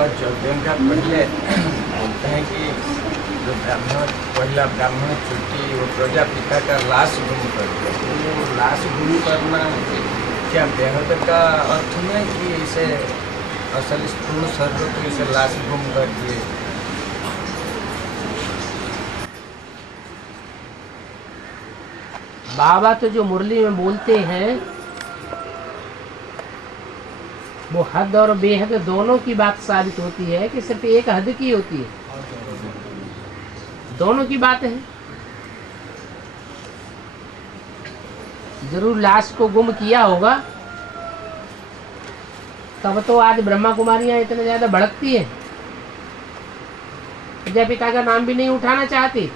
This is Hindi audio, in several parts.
और चौदह का पहले बोलते हैं कि जो ब्राह्मण पहला ब्राह्मण छुट्टी वो प्रजापिता का लाश गुम कर दिया। तो वो लाश गुम करना क्या बेहद का अर्थ में कि इसे असल स्थूल शरीर को इसे लाश गुम कर दिए? बाबा तो जो मुरली में बोलते हैं वो हद और बेहद दोनों की बात साबित होती है कि सिर्फ एक हद की होती है, दोनों की बात है। जरूर लाश को गुम किया होगा, तब तो आज ब्रह्मा कुमारियां इतने ज्यादा भड़कती है, जय पिता का नाम भी नहीं उठाना चाहती।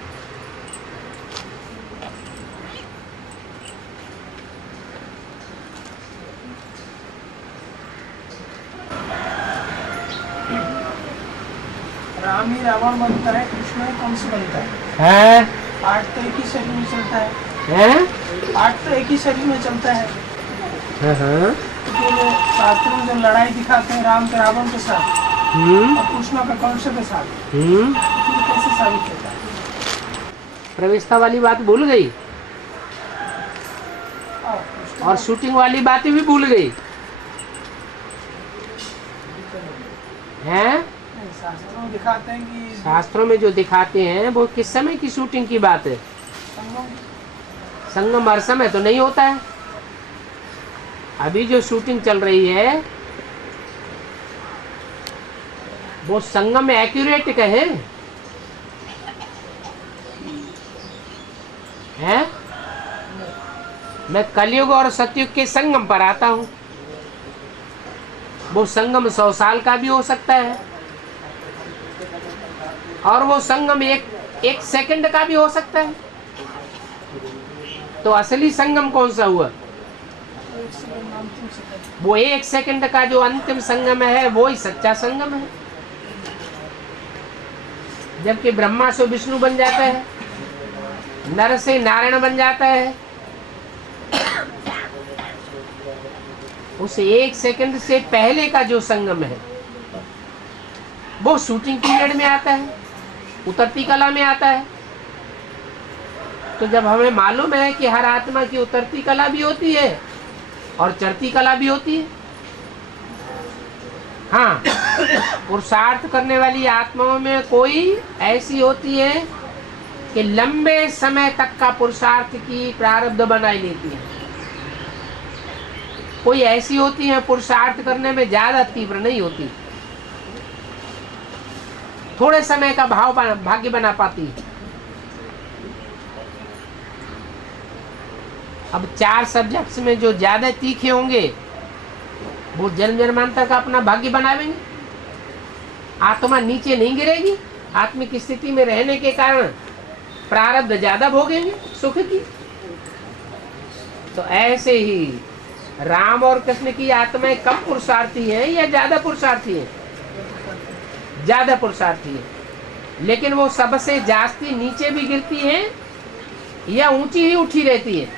राम ही रावण बनता है, कृष्ण ही कंस बनता है। पाठ तो एक ही शरीर में चलता है, पाठ तो एक ही शरीर में चलता है। तो शास्त्रों में जो लड़ाई दिखाते हैं राम के रावण के साथ और कृष्ण का कंस के साथ, कैसे साबित होता है? प्रवेशता वाली बात भूल गई और शूटिंग वाली बातें भी भूल गई हैं। शास्त्रों में दिखाते हैं कि शास्त्रों में जो दिखाते हैं वो किस समय की शूटिंग की बात है? संगम हर समय तो नहीं होता है। अभी जो शूटिंग चल रही है वो संगम में एक्यूरेट कहे हैं। मैं कलयुग और सतयुग के संगम पर आता हूँ। वो संगम 100 साल का भी हो सकता है और वो संगम एक सेकंड का भी हो सकता है। तो असली संगम कौन सा हुआ? वो 1 सेकंड का जो अंतिम संगम है वो ही सच्चा संगम है। जबकि ब्रह्मा से विष्णु बन जाता है, नर से नारायण बन जाता है, उस 1 सेकंड से पहले का जो संगम है वो शूटिंग पीरियड में आता है, उतरती कला में आता है। तो जब हमें मालूम है कि हर आत्मा की उतरती कला भी होती है और चढ़ती कला भी होती है, हाँ, पुरुषार्थ करने वाली आत्माओं में कोई ऐसी होती है कि लंबे समय तक का पुरुषार्थ की प्रारब्ध बनाई लेती है। कोई ऐसी होती है पुरुषार्थ करने में ज्यादा तीव्र नहीं होती, थोड़े समय का भाग्य बना पाती है। अब 4 सब्जेक्ट्स में जो ज्यादा तीखे होंगे वो जन्म जन्मांतर का अपना भाग्य बनावेंगे। आत्मा नीचे नहीं गिरेगी, आत्मिक स्थिति में रहने के कारण प्रारब्ध ज्यादा भोगेंगे सुख की। तो ऐसे ही राम और कृष्ण की आत्माएं कम पुरुषार्थी हैं या ज्यादा पुरुषार्थी हैं? ज्यादा पुरुषार्थी है। लेकिन वो सबसे जास्ती नीचे भी गिरती हैं या ऊंची ही उठी रहती है?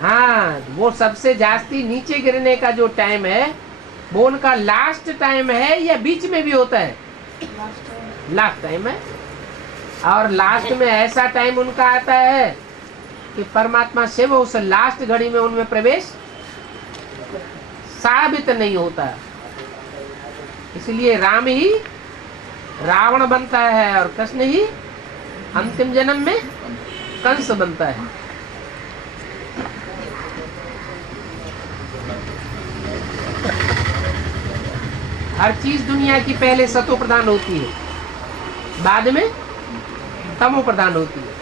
हाँ, वो सबसे जास्ती नीचे गिरने का जो टाइम है वो उनका लास्ट टाइम है या बीच में भी होता है? लास्ट टाइम है। और लास्ट में ऐसा टाइम उनका आता है कि परमात्मा शिव उस लास्ट घड़ी में उनमें प्रवेश साबित नहीं होता। इसलिए राम ही रावण बनता है और कृष्ण ही अंतिम जन्म में कंस बनता है। हर चीज दुनिया की पहले सतो प्रधान होती है, बाद में तमो प्रधान होती है।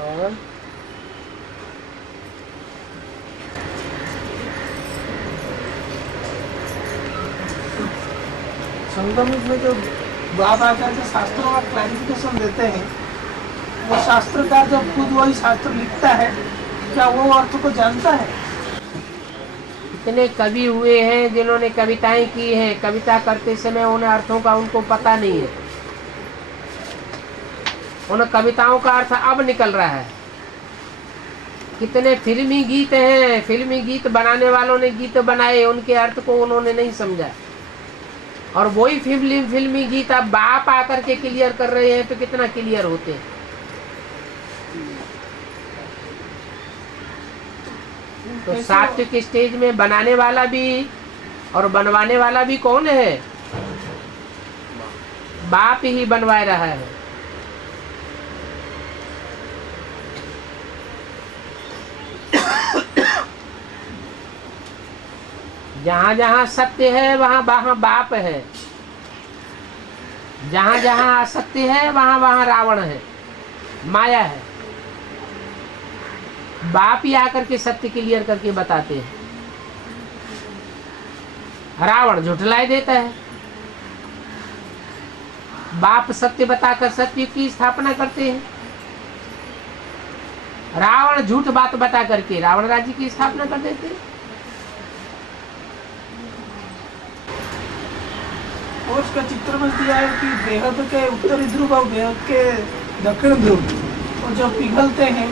और संगम में जो बाबा आचार्य जो शास्त्रों का क्लैरिफिकेशन देते हैं, वो शास्त्रकार जब खुद वही शास्त्र लिखता है, क्या वो अर्थ को जानता है? इतने कवि हुए हैं जिन्होंने कविताएं की हैं, कविता करते समय उन अर्थों का उनको पता नहीं है। उन कविताओं का अर्थ अब निकल रहा है। कितने फिल्मी गीत हैं, फिल्मी गीत बनाने वालों ने गीत बनाए, उनके अर्थ को उन्होंने नहीं समझा। और वही फिल्मी गीत अब बाप आकर के क्लियर कर रहे हैं, तो कितना क्लियर होते हैं। तो सात्विक स्टेज में बनाने वाला भी और बनवाने वाला भी कौन है? बाप ही बनवा रहा है। जहां जहां सत्य है वहां वहां बाप है, जहां जहां असत्य है वहां वहां रावण है, माया है। बाप ही आकर के सत्य क्लियर करके बताते हैं, रावण झुठलाई देता है। बाप सत्य बताकर सत्य की स्थापना करते हैं, रावण झूठ बात बता करके रावण राज्य की स्थापना कर देते हैं। और उसका चित्र में दिया है कि बेहद के उत्तरी ध्रुव और बेहद के दक्षिण ध्रुव, और जब पिघलते हैं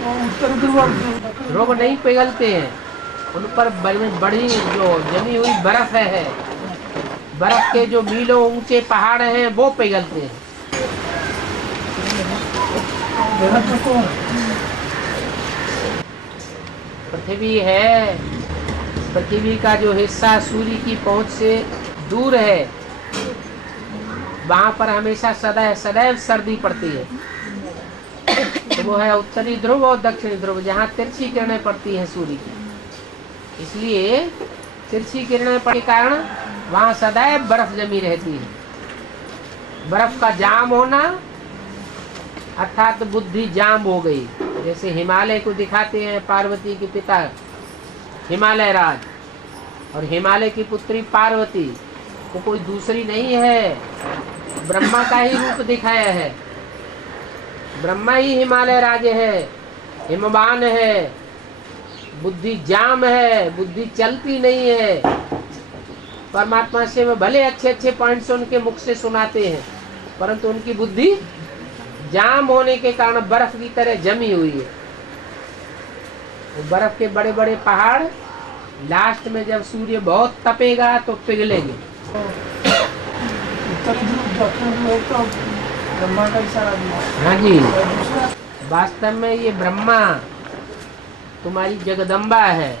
वो उत्तरी ध्रुव और दक्षिण ध्रुव नहीं पिघलते हैं, उन पर बड़ी जो जमी हुई बर्फ है, बर्फ के जो मीलों ऊंचे पहाड़ हैं वो पिघलते हैं। बेहद को पृथ्वी है, पृथ्वी का जो हिस्सा सूर्य की पहुंच से दूर है, वहां पर हमेशा सदैव सर्दी पड़ती है। तो वो है उत्तरी ध्रुव और दक्षिणी ध्रुव, जहाँ तिरछी किरणें पड़ती हैं सूर्य की। इसलिए तिरछी किरणें पड़ने के कारण वहाँ सदैव बर्फ जमी रहती है। बर्फ का जाम होना अर्थात बुद्धि जाम हो गई। जैसे हिमालय को दिखाते हैं पार्वती के पिता हिमालय राज, और हिमालय की पुत्री पार्वती, वो कोई दूसरी नहीं है, ब्रह्मा का ही रूप दिखाया है। ब्रह्मा ही हिमालय राज है, हिमवान है, बुद्धि जाम है, बुद्धि चलती नहीं है। परमात्मा से वे भले अच्छे अच्छे पॉइंट्स उनके मुख से सुनाते हैं, परंतु उनकी बुद्धि जाम होने के कारण बर्फ की तरह जमी हुई है। वो बर्फ के बड़े बड़े पहाड़ लास्ट में जब सूर्य बहुत तपेगा तो पिघलेंगे। उत्तरी ध्रुव दक्षिण ध्रुव तो ब्रह्मा का इशारा दिया। हाँ जी, दूसरा वास्तव में ये ब्रह्मा तुम्हारी जगदम्बा है,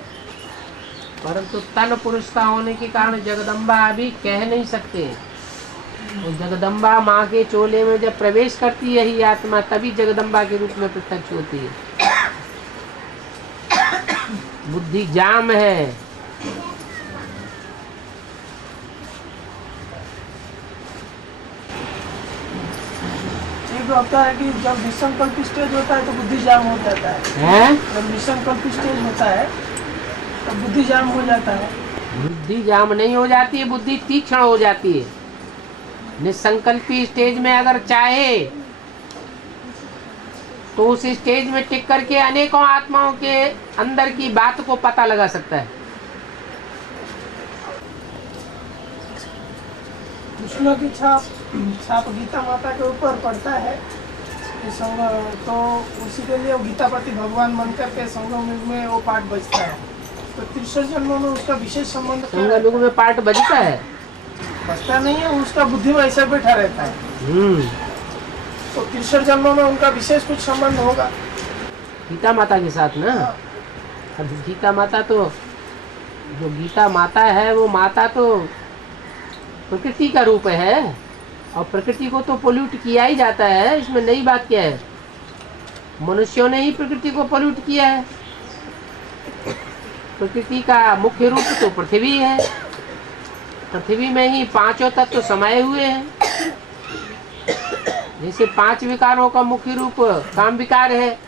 परंतु तन पुरुष का होने के कारण जगदम्बा अभी कह नहीं सकते। तो जगदम्बा माँ के चोले में जब प्रवेश करती है ही आत्मा, तभी जगदम्बा के रूप में प्रत्यक्ष होती है। बुद्धि जाम है। एक होता है कि जब विसंकल्प स्टेज होता है तो बुद्धि जाम हो जाता है। जब विसंकल्प स्टेज होता है तो बुद्धि जाम हो जाता है। बुद्धि जाम नहीं हो जाती है, बुद्धि तीक्ष्ण हो जाती है। निसंकल्पी स्टेज में अगर चाहे तो उस स्टेज में टिक करके अनेकों आत्माओं के अंदर की बात को पता लगा सकता है। कृष्ण की छाप गीता माता के ऊपर पड़ता है तो उसी के लिए गीतापति भगवान बन करके संगम युग में वो पाठ बजता है। तो तीसरे जन्मों में उसका विशेष संबंध संगम युग में पाठ बजता है, बजता नहीं है, उसका बुद्धि में ऐसा बैठा रहता है। तो तीसरे जन्मों में उनका विशेष कुछ संबंध होगा गीता माता के साथ ना। अब गीता माता तो जो गीता माता है वो माता तो प्रकृति का रूप है, और प्रकृति को तो पोल्यूट किया ही जाता है। इसमें नई बात क्या है? मनुष्यों ने ही प्रकृति को पोल्यूट किया है। प्रकृति का मुख्य रूप तो पृथ्वी है, पृथ्वी में ही पांचों तत्व समाये हुए हैं। जैसे 5 विकारों का मुख्य रूप काम विकार है,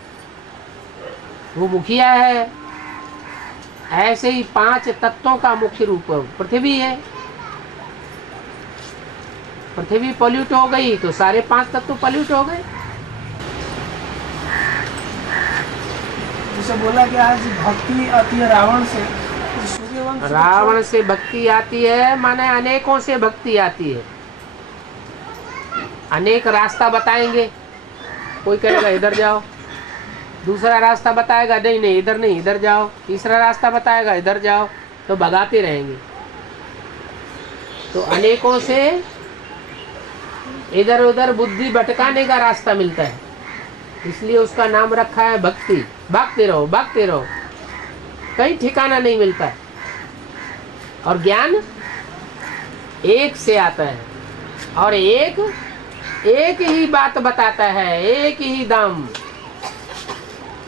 वो मुखिया है, ऐसे ही 5 तत्वों का मुख्य रूप पृथ्वी है। पृथ्वी पॉल्यूट हो गई तो सारे 5 तत्व पॉल्यूट हो गए। जैसे बोला कि आज भक्ति आती है रावण से, तो सूर्यवंश रावण से भक्ति आती है, माने अनेकों से भक्ति आती है। अनेक रास्ता बताएंगे, कोई कहेगा इधर जाओ, दूसरा रास्ता बताएगा नहीं नहीं इधर नहीं इधर जाओ, तीसरा रास्ता बताएगा इधर जाओ, तो भगाते रहेंगे। तो अनेकों से इधर उधर बुद्धि भटकाने का रास्ता मिलता है, इसलिए उसका नाम रखा है भक्ति। भागते रहो भागते रहो, कहीं ठिकाना नहीं मिलता है। और ज्ञान एक से आता है और एक ही बात बताता है, एक ही दाम,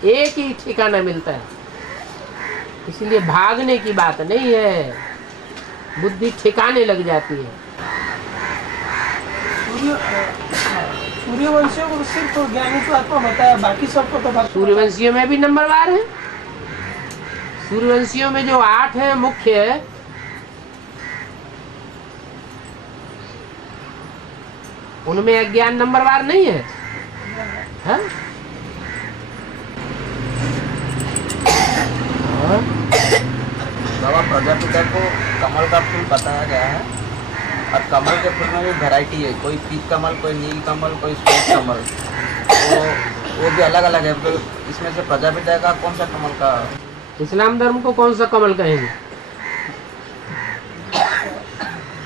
एक ही ठिकाना मिलता है। इसलिए भागने की बात नहीं है, बुद्धि ठिकाने लग जाती है। सूर्यवंशियों को सिर्फ तो ज्ञानी को आत्मा बताया, बाकी सबको तो भक्त। सूर्यवंशियों में भी नंबरवार है। सूर्यवंशियों में जो 8 है मुख्य, उनमें अज्ञान नंबरवार नहीं है, है? बाबा प्रजापिता को कमल का फूल बताया गया है और कमल के फूल में भी वैरायटी है, कोई पीत कमल, कोई नील कमल, कोई श्वेत कमल, तो वो भी अलग अलग है। तो इसमें से प्रजापिता का कौन सा कमल का? इस्लाम धर्म को कौन सा कमल कहेंगे?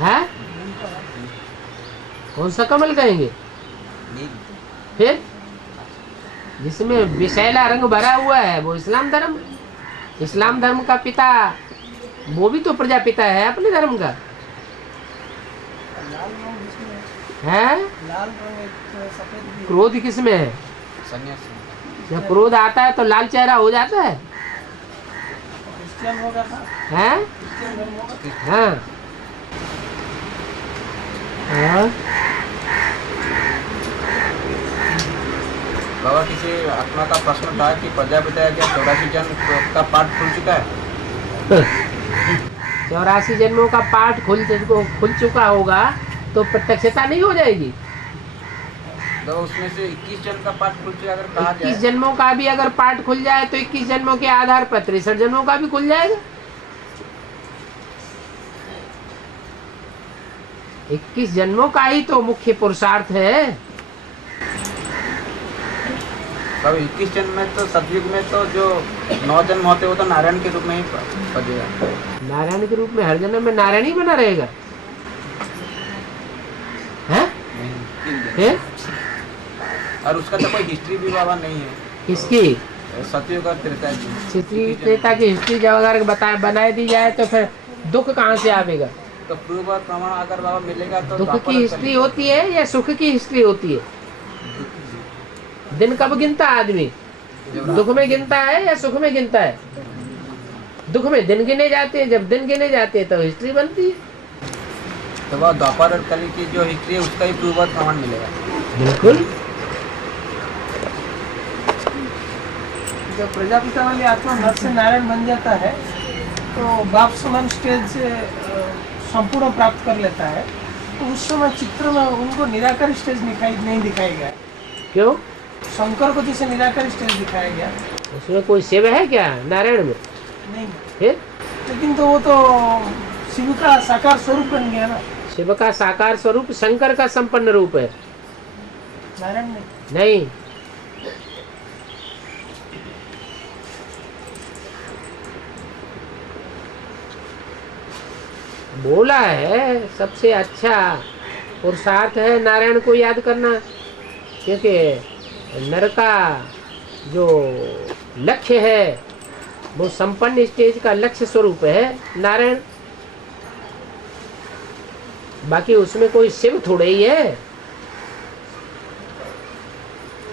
है? कौन सा कमल कहेंगे? नील। फिर जिसमें विषैला रंग भरा हुआ है वो इस्लाम धर्म। इस्लाम धर्म का पिता वो भी तो प्रजापिता है अपने धर्म का, है? लाल रंग एक सफेद भी क्रोध किसमें है? सन्यासी। जब क्रोध आता है तो लाल चेहरा हो जाता है, क्रिश्चियन होगा था, हैं? क्रिश्चियन धर्म होगा। हाँ हाँ। बाबा किसी आत्मा का प्रश्न था कि प्रजापिता क्या 84 जन्म का पाठ खुल चुका है? 84 जन्मों का पाठ खुल चुका होगा तो प्रत्यक्षता नहीं हो जाएगी। तो उसमें से 21 जन्म का पाठ खुल चुका अगर कहा 21 जाए, जन्मों का भी अगर पाठ खुल जाए तो 21 जन्मों के आधार पर 63 जन्मों का भी खुल जाएगा। 21 जन्मों का ही तो मुख्य पुरुषार्थ है। तो 21 जन्म में तो सतयुग में तो जो 9 जन्म होते वो तो नारायण के रूप में ही बजेगा। नारायण के रूप में हर जन्म में नारायण ही बना रहेगा, है? है? और उसका तो कोई हिस्ट्री भी बाबा नहीं है, किसकी? सतयुग और त्रेता की। हिस्ट्री त्रेता की हिस्ट्री जब अगर बनाई दी जाए तो फिर दुख कहाँ से आवेगा? तो प्रूफ और प्रमाण अगर बाबा मिलेगा तो दुख द्वापर की हिस्ट्री होती है या सुख की हिस्ट्री होती है? दिन कब गिनता है आदमी? दुख में गिनता है या सुख में गिनता है? दुख में दिन गिने जाते हैं, जब दिन गिने जाते हैं तो हिस्ट्री बनती है। तो वह द्वापर और कली की जो हिस्ट्री है उसका ही प्रूफ और प्रमाण मिलेगा। बिल्कुल। जब प्रजापिता वाली आत्मा नर से नारायण बन जाता है तो बाप समान स्टेज से संपूर्ण प्राप्त कर लेता है, तो उस समय चित्र में उनको निराकार स्टेज नहीं दिखाया गया। क्यों? शंकर को जैसे निराकार स्टेज दिखाया गया, उसमें कोई शिव है क्या नारायण में? नहीं, फिर लेकिन तो वो तो शिव का साकार स्वरूप बन गया ना। शिव का साकार स्वरूप शंकर का संपन्न रूप है, नारायण नहीं। बोला है सबसे अच्छा पुरुषार्थ है नारायण को याद करना, क्योंकि नर का जो लक्ष्य है वो संपन्न स्टेज का लक्ष्य स्वरूप है नारायण। बाकी उसमें कोई शिव थोड़े ही है,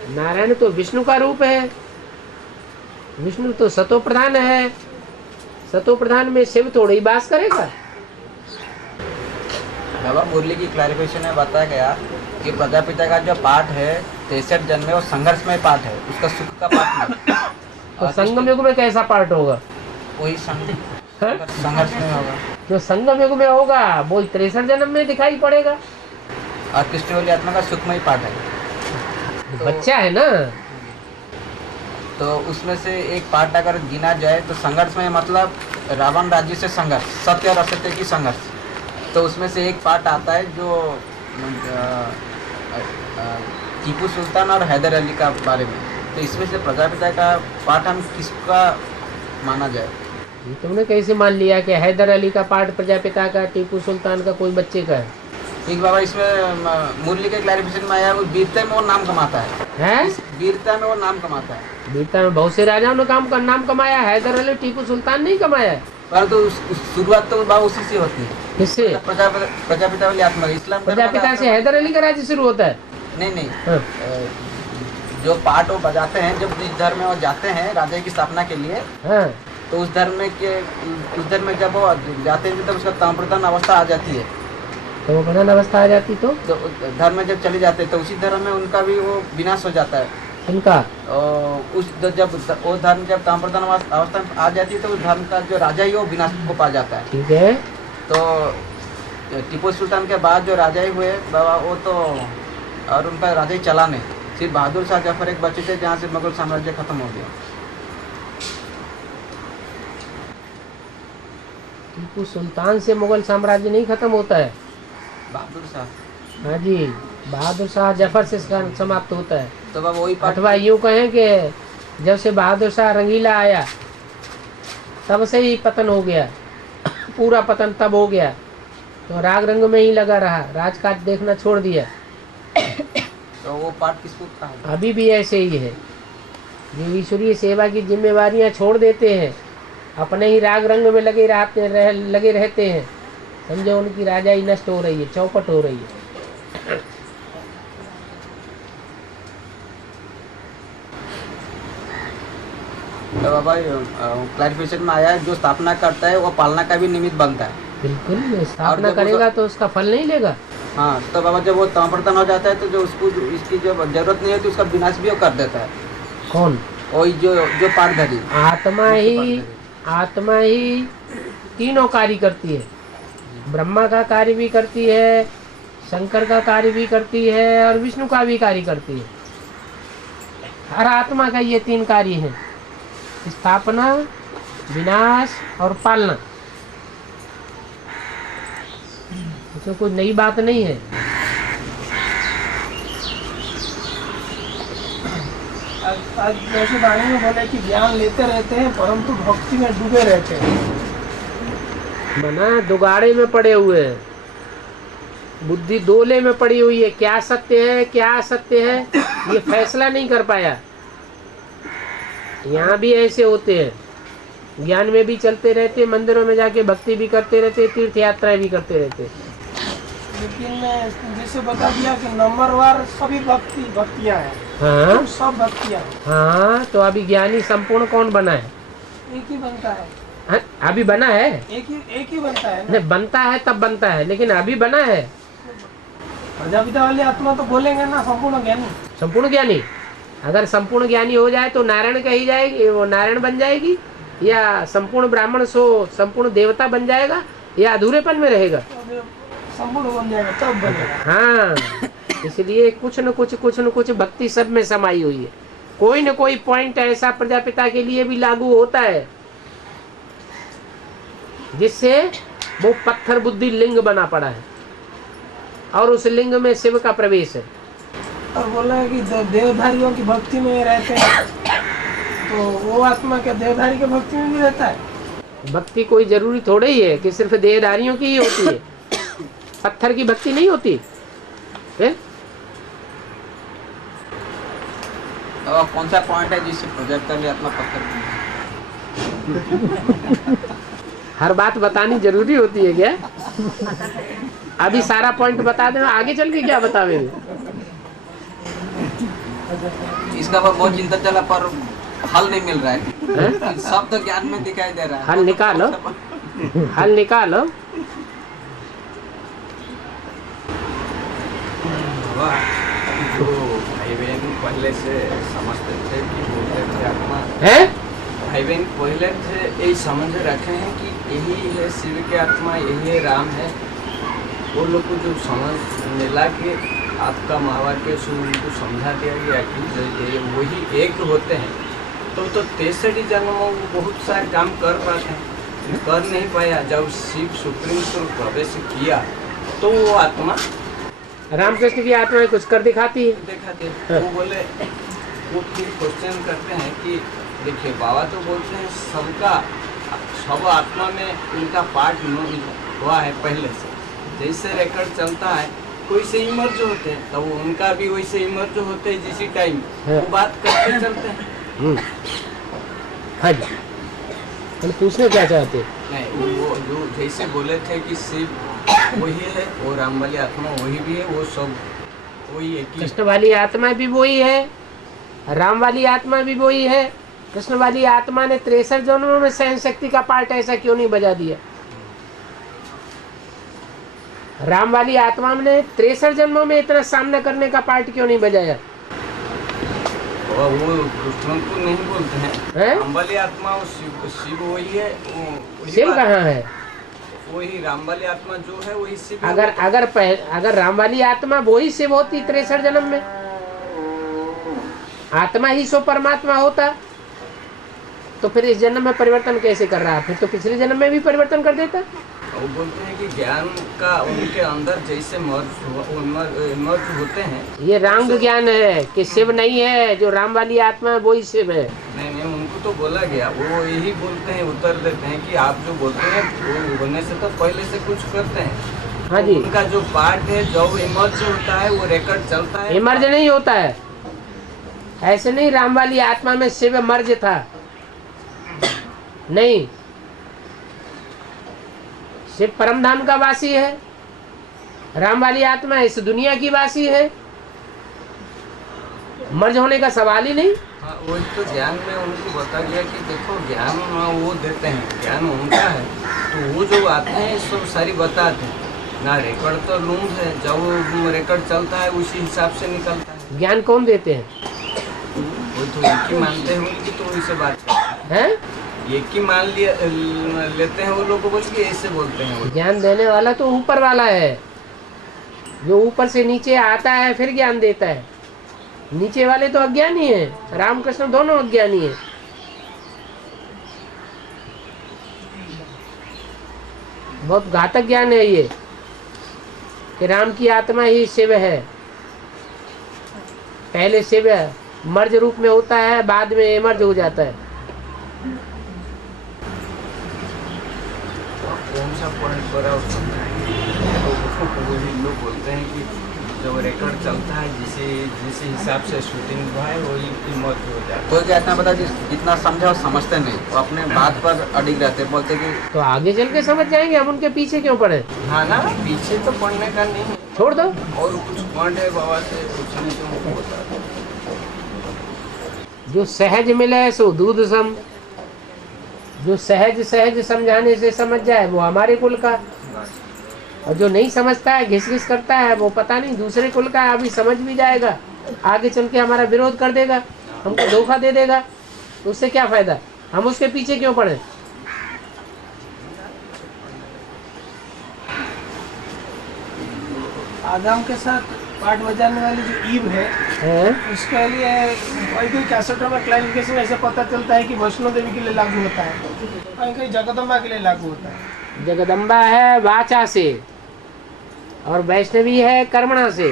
नारायण तो विष्णु का रूप है। विष्णु तो सतो प्रधान है, सतो प्रधान में शिव थोड़े ही वास करेगा। बाबा मुरली की क्लैरिफिकेशन में बताया गया कि प्रजापिता का जो पाठ है 63 जन्म में वो संघर्षमय पाठ है, उसका सुख का पाठ नहीं। तो संगम युग में कैसा पाठ होगा? वही संघर्ष में होगा। जो संगम युग में होगा वो 63 जन्म में दिखाई पड़ेगा। और कृष्ण वाली आत्मा का सुखमय पाठ है, तो बच्चा है ना, तो उसमें से एक पाठ अगर गिना जाए तो संघर्ष में मतलब रावण राज्य से संघर्ष, सत्य और असत्य की संघर्ष, तो उसमें से एक पाठ आता है जो टीपू सुल्तान और हैदर अली का बारे में। तो इसमें से प्रजापिता का पाठ हम किसका माना जाए? ये तुमने कैसे मान लिया कि हैदर अली का पाठ प्रजापिता का, टीपू सुल्तान का कोई बच्चे का है? ठीक बाबा, इसमें मुरली के क्लैरिफिकेशन में आया वो वीरता में वो नाम कमाता है। हैं? वीरता में वो नाम कमाता है। वीरता में बहुत से राजाओं ने नाम कमाया, हैदर अली टीपू सुल्तान नहीं कमाया है। परंतु शुरुआत तो बाबा उसी से होती है। किससे? प्रजापिता वाली आत्मा इस्लाम प्रजापिता से हैदर अली का राज्य शुरू होता है? नहीं हाँ। जो पाठ वो बजाते हैं जब जिस धर्म में वो जाते हैं राजा की स्थापना के लिए, हाँ। तो उस धर्म में जब वो जाते हैं तब उसका ताम्रप्रधान अवस्था आ जाती है। तो वो प्रधान अवस्था आ जाती तो धर्म में जब चले जाते हैं तो उसी धर्म में उनका भी वो विनाश हो जाता है। इनका जब वो धर्म जब ताम्रप्रधान अवस्था में आ जाती है तो उस धर्म का जो राजा ही वो विनाश को पा जाता है। ठीक है। तो टीपू सुल्तान के बाद जो राजा ही हुए बाबा वो तो और उनका राजा ही चला नहीं, सिर्फ बहादुर शाह जफर एक बचे थे जहाँ से मुगल साम्राज्य खत्म हो गया। टीपू सुल्तान से मुगल साम्राज्य नहीं खत्म होता है, बहादुर शाह। हाँ जी, बहादुर शाह जफर से समाप्त होता है। तो बाबा वही पाठ अथवा यूँ कहें कि जब से बहादुर शाह रंगीला आया तब से ही पतन हो गया, पूरा पतन तब हो गया। तो राग रंग में ही लगा रहा, राजकाज देखना छोड़ दिया। तो वो पाठ किसको कहा? अभी भी ऐसे ही है, जो ईश्वरीय सेवा की जिम्मेवारियां छोड़ देते हैं, अपने ही राग रंग में लगे रहते हैं, समझो उनकी राजाई नष्ट हो रही है, चौपट हो रही है। तो बाबा क्लैरिफिकेशन में आया है जो स्थापना करता है वो पालना का भी निमित्त बनता है। बिल्कुल, स्थापना करेगा तो उसका फल नहीं लेगा। हाँ, तो बाबा जब वो ताम्रप्रधान हो जाता है तो जो उसको इसकी जो जरूरत नहीं होती उसका विनाश भी वो कर देता है। कौन? वही जो पाठधारी आत्मा ही तीनों कार्य करती है। ब्रह्मा का कार्य भी करती है, शंकर का कार्य भी करती है और विष्णु का भी कार्य करती है। हर आत्मा का ये तीन कार्य है, स्थापना, विनाश और पालना। इसमें कोई नई बात नहीं है। आज जैसे वाणी में बोले कि ज्ञान लेते रहते हैं परंतु भक्ति में डूबे रहते हैं। मना दुगाड़े में पड़े हुए हैं, बुद्धि दोले में पड़ी हुई है, क्या सत्य है क्या असत्य है ये फैसला नहीं कर पाया। यहाँ भी ऐसे होते हैं, ज्ञान में भी चलते रहते, मंदिरों में जाके भक्ति भी करते रहते, तीर्थ यात्राएं भी करते रहते। लेकिन जैसे बता दिया कि नंबरवार सभी भक्तियाँ हैं। हाँ, तो सब भक्तियाँ हैं। हाँ, तो अभी ज्ञानी संपूर्ण कौन बना है? एक ही बनता है। हाँ, अभी बना है, एक ही बनता है ना? नहीं बनता है तब बनता है, लेकिन अभी बना है। प्रजापिता वाली आत्मा तो बोलेंगे ना संपूर्ण ज्ञानी। संपूर्ण ज्ञानी अगर संपूर्ण ज्ञानी हो जाए तो नारायण कही जाएगी, वो नारायण बन जाएगी, या संपूर्ण ब्राह्मण सो संपूर्ण देवता बन जाएगा, या अधूरेपन में रहेगा? संपूर्ण बन जाएगा तब बनेगा। हाँ, इसलिए कुछ न कुछ भक्ति सब में समाई हुई है। कोई न कोई पॉइंट ऐसा प्रजापिता के लिए भी लागू होता है जिससे वो पत्थर बुद्धि लिंग बना पड़ा है और उस लिंग में शिव का प्रवेश है। और बोला है कि देवधारियों की भक्ति में रहते हैं, तो वो आत्मा क्या देवधारी के भक्ति में भी रहता है? भक्ति कोई जरूरी थोड़ा ही है कि सिर्फ देहधारियों की ही होती है, पत्थर की भक्ति नहीं होती है? तो कौन सा पॉइंट है जिससे प्रजापिता वाली आत्मा पत्थर? हर बात बतानी जरूरी होती है क्या? अभी सारा पॉइंट बता दें, आगे चल के क्या बतावेंगे? इसका बहुत चिंता चला पर हल नहीं मिल रहा है। सब तो ज्ञान में दिखाई दे रहा है। हल निकालो, हल निकालो। जो भाई बहन पहले से समझते थे कि वो देवता आत्मा है, भाई बहन पहले से यही समझ रखे हैं कि यही है शिव की आत्मा, यही है राम है। वो लोग को जो समझ मिला कि आपका मावा के उनको समझा दिया गया कि वही एक होते हैं, तो 63 जन्मों में बहुत सारे काम कर पाते हैं, कर नहीं पाया। जब शिव सुप्रीम स्वरूप प्रवेश किया तो वो आत्मा रामकृष्ण की आत्मा कुछ कर दिखाती है। दिखाते हाँ। वो बोले, वो फिर क्वेश्चन करते हैं कि देखिए बाबा तो बोलते हैं सबका, सब आत्मा में उनका पार्ट हुआ है पहले से, जैसे रिकॉर्ड चलता है कोई से इमर्ज होते हैं तो वो उनका भी वैसे इमर्ज होते हैं जिसी टाइम हाँ। वो बात करते चलते हैं। हाँ जी, हम पूछना क्या चाहते हैं? नहीं वो जो जैसे बोले थे कि शिव वही है और राम वाली आत्मा वही भी है, वो सब वही है कि कृष्ण वाली आत्मा भी वही है, राम वाली आत्मा भी वही है। कृष्ण वाली आत्मा ने 63 जन्मों में सहन शक्ति का पार्ट ऐसा क्यों नहीं बजा दिया? राम वाली आत्मा ने 63 जन्मों में इतना सामना करने का पार्ट क्यों नहीं बजाया? और वो कृष्ण को नहीं बोलते हैं, हैं? राम वाली आत्मा वो शिव वही है, वो वही शिव बात- कहाँ है? वही राम वाली आत्मा जो है वही शिव है। अगर राम वाली आत्मा वही शिव होती 63 जन्म में, आत्मा ही सो परमात्मा होता, तो फिर इस जन्म में परिवर्तन कैसे कर रहा है? फिर तो पिछले जन्म में भी परिवर्तन कर देता। वो बोलते हैं कि ज्ञान का उनके अंदर जैसे मर्ज होते हैं। ये रंग ज्ञान है कि शिव नहीं है, जो राम वाली आत्मा है वही शिव है। नहीं उनको तो बोला गया, वो यही बोलते हैं, उत्तर देते हैं कि आप जो बोलते हैं वो होने से तो पहले से कुछ करते हैं। हाँ जी, उनका जो पार्ट है जब इमर्ज होता है वो रिकॉर्ड चलता है। इमर्ज नहीं होता है, ऐसे नहीं राम वाली आत्मा में शिव मर्ज था, नहीं। शिव परमधाम का वासी है, राम वाली आत्मा इस दुनिया की वासी है, मर्ज होने का सवाल ही नहीं। हाँ, वही तो ज्ञान में उनको बता गया कि देखो ज्ञान वो देते हैं, ज्ञान उनका है, तो वो जो आते हैं सब सारी बताते हैं ना। रिकॉर्ड तो लूंग है, जब रिकॉर्ड चलता है उसी हिसाब से निकलता है। ज्ञान कौन देते हैं? वो तो एक ही मानते हैं उनकी, तो उनसे बात करते हैं? हैं। एक ही मान लिया लेते हैं वो लोग, बोल के ऐसे बोलते हैं वो। ज्ञान देने वाला तो ऊपर वाला है, जो ऊपर से नीचे आता है फिर ज्ञान देता है। नीचे वाले तो अज्ञानी है, रामकृष्ण दोनों अज्ञानी है। बहुत घातक ज्ञान है ये कि राम की आत्मा ही शिव है। पहले शिव मर्ज रूप में होता है, बाद में एमर्ज हो जाता है। कौन सा पॉइंट पर आप लोग बोलते हैं कि जब रिकॉर्ड चलता है जिस हिसाब से शूटिंग हुआ है वही मौत हो जाता है। कोई क्या इतना पता जितना समझा और समझते नहीं, वो अपने बात पर अडिग रहते, बोलते कि तो आगे चल के समझ जाएंगे, हम उनके पीछे क्यों पड़े? हाँ ना, पीछे तो पढ़ने का नहीं है, छोड़ दो। और कुछ पॉइंट है बाबा से पूछने से हमको बता दो। जो सहज मिले सो दूध सम, जो सहज समझाने से समझ जाए वो हमारे कुल का, और जो नहीं समझता है घिस घिस करता है वो पता नहीं दूसरे कुल का। अभी समझ भी जाएगा, आगे चल के हमारा विरोध कर देगा, हमको धोखा दे देगा, तो उससे क्या फायदा? हम उसके पीछे क्यों पड़े? आदम के साथ पार्ट बजाने वाली जो ईव है, उसके लिए कई कई कैसेटों में क्लैरिफिकेशन ऐसे पता चलता है कि वैष्णो देवी के लिए लागू होता है, कहीं कहीं जगदम्बा के लिए लागू होता है। जगदम्बा है वाचा से और वैष्णवी है कर्मणा से।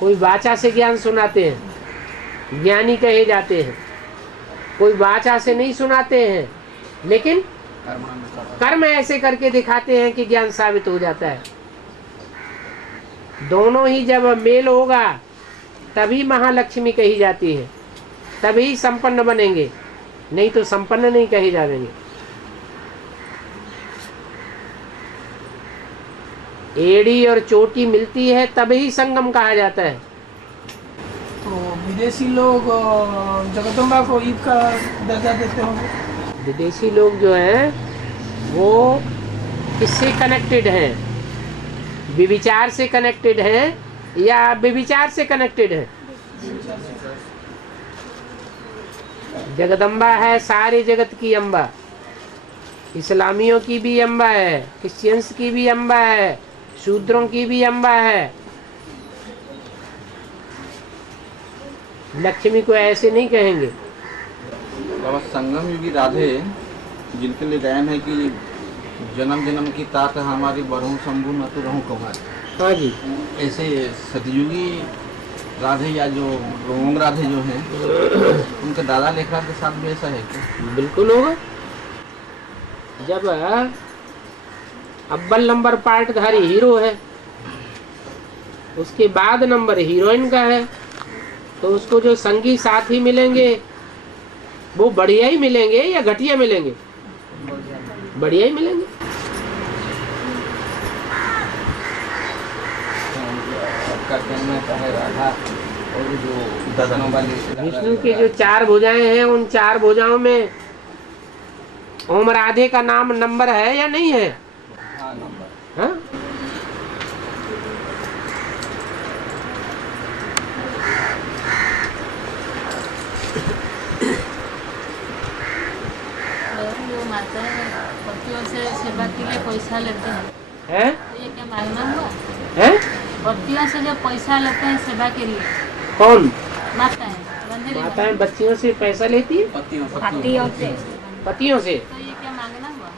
कोई वाचा से ज्ञान सुनाते हैं, ज्ञानी कहे जाते हैं, कोई वाचा से नहीं सुनाते हैं, लेकिन कर्म ऐसे करके दिखाते हैं कि ज्ञान साबित हो जाता है। दोनों ही जब मेल होगा तभी महालक्ष्मी कही जाती है, तभी संपन्न बनेंगे, नहीं तो संपन्न नहीं कहे जाएंगे। एड़ी और चोटी मिलती है तभी संगम कहा जाता है। तो विदेशी लोग जगदम्बा को ईव का दर्जा देते होंगे। विदेशी लोग जो हैं वो किससे कनेक्टेड हैं? विविचार से कनेक्टेड हैं या विविचार से कनेक्टेड हैं? जगदम्बा है सारे जगत की अम्बा, इस्लामियों की भी अम्बा है, क्रिश्चियंस की भी अम्बा है, शूद्रों की भी अम्बा है। लक्ष्मी को ऐसे नहीं कहेंगे। बाबा संगम युगी राधे जिनके लिए गायन है कि जन्म जन्म की तात हमारी बरहूँ शंभू न तो रहूँ कुमारी। हाँ जी। ऐसे सतयुगी राधे या जो रोंग राधे जो हैं उनके दादा लेखराज के साथ भी ऐसा है क्या? बिल्कुल होगा। जब अव्वल नंबर पार्टधारी हीरो है, उसके बाद नंबर हीरोइन का है, तो उसको जो संगी साथी मिलेंगे वो बढ़िया ही मिलेंगे या घटिया मिलेंगे? बढ़िया ही मिलेंगे। आपका कहना क्या है? राधा और जो ददनों वाली विष्णु की जो 4 भुजाएं हैं, उन 4 भुजाओं में ओम राधे का नाम नंबर है या नहीं है? हाँ, नंबर। हाँ? जो माता पतियों से सेवा के लिए पैसा लेते हैं, हैं? तो ये क्या मांगना हुआ? हैं? पतियों से जो पैसा लेते हैं सेवा के लिए, कौन? माता है बंधेरी माताएं बच्चियों से पैसा लेती है? पतियों से, पतियों से? तो ये क्या मांगना हुआ?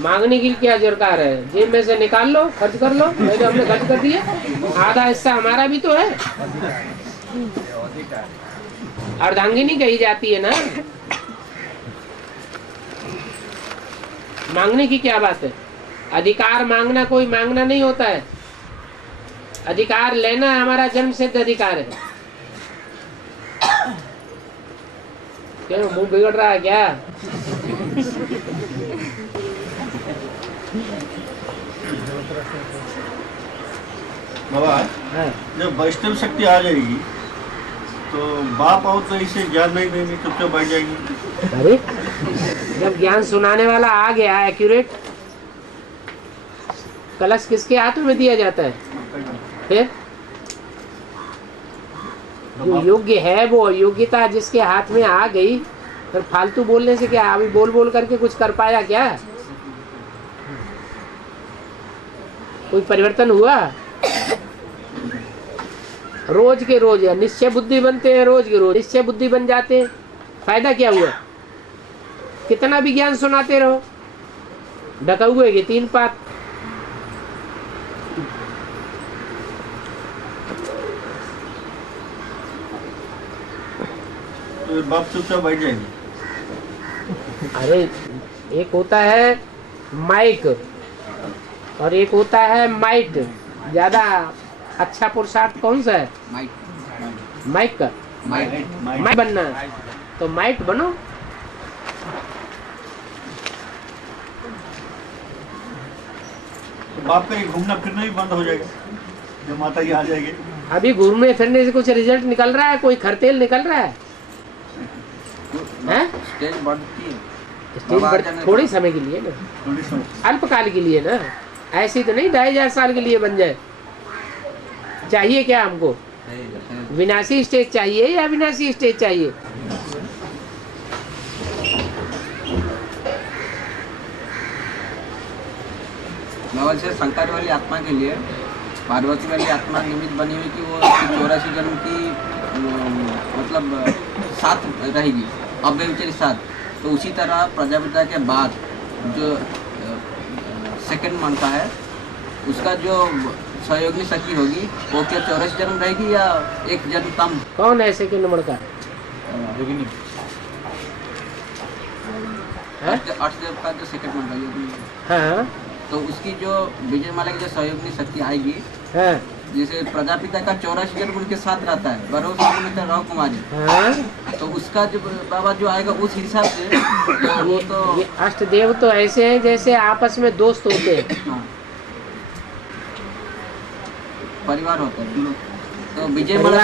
मांगने की क्या दरकार है? जेब में से निकाल लो, खर्च कर लो। पहले हमने खर्च कर दिए, आधा हिस्सा हमारा भी तो है। अर्धांगिनी कही जाती है ना। मांगने की क्या बात है? अधिकार मांगना कोई मांगना नहीं होता है। अधिकार लेना हमारा जन्म सिद्ध अधिकार है। क्यों मुंह बिगड़ रहा है क्या? बाबा, हाँ। जब वैष्णव शक्ति आ जाएगी तो बाप और तो इसे ज्ञान नहीं देंगे, चुपचाप बैठ जाएगी। अरे जब ज्ञान सुनाने वाला आ गया एक्यूरेट, कलश किसके हाथ में दिया जाता है? फिर जो योग्य है, वो योग्यता जिसके हाथ में आ गई, फिर फालतू बोलने से क्या? अभी बोल बोल करके कुछ कर पाया क्या? कोई परिवर्तन हुआ? रोज के रोज निश्चय बुद्धि बनते हैं, रोज के रोज निश्चय बुद्धि बन जाते हैं। फायदा क्या हुआ? कितना भी ज्ञान सुनाते रहो, ढकहुए के 3 पात। तो बाप चुपचाप बैठ जाएंगे। अरे एक होता है माइक और एक होता है माइट। ज्यादा अच्छा पुरुषार्थ कौन सा है? माइक का। माइट बनना है तो माइट बनो। तो बाप का ये घूमना फिरना भी बंद हो जाएगा जब माता जी आ जाएगी। अभी घूमने फिरने से कुछ रिजल्ट निकल रहा है? कोई खरतेल निकल रहा है? हैं? स्टेज बढ़ती है। स्टेज पर थोड़े समय के लिए ना, थोड़ी समझ। अल्पकाल के लिए ना, ऐसी तो नहीं 2500 साल के लिए बन जाए। चाहिए क्या हमको? विनाशी स्टेज चाहिए या विनाशी स्टेज चाहिए? नवल से शंकर वाली आत्मा के लिए पार्वती वाली आत्मा निमित्त बनी हुई कि वो 84 जन्म की मतलब साथ रहेगी, अव्यभिचारी साथ। तो उसी तरह प्रजापिता के बाद जो सेकंड मन का है, उसका जो सहयोगी शक्ति होगी वो क्या 84 जन्म रहेगी या एक जन्म कम? कौन है सेकंड नंबर का? योगिनी। है? अष्टदेव का जो सेकंड मन का योगिनी, हाँ तो उसकी जो विजयमाला की जो सहयोगी शक्ति आएगी, हाँ जैसे प्रजापिता का 84 जन्म उनके साथ रहता है, बरहु सामने राव कुमारी, हाँ। तो उसका जो बाबा जो आएगा उस हिसाब से तो वो तो ये अष्टदेव तो ऐसे हैं जैसे आपस में दोस्त होते हैं। हाँ, परिवार होता है। तो विजयमाला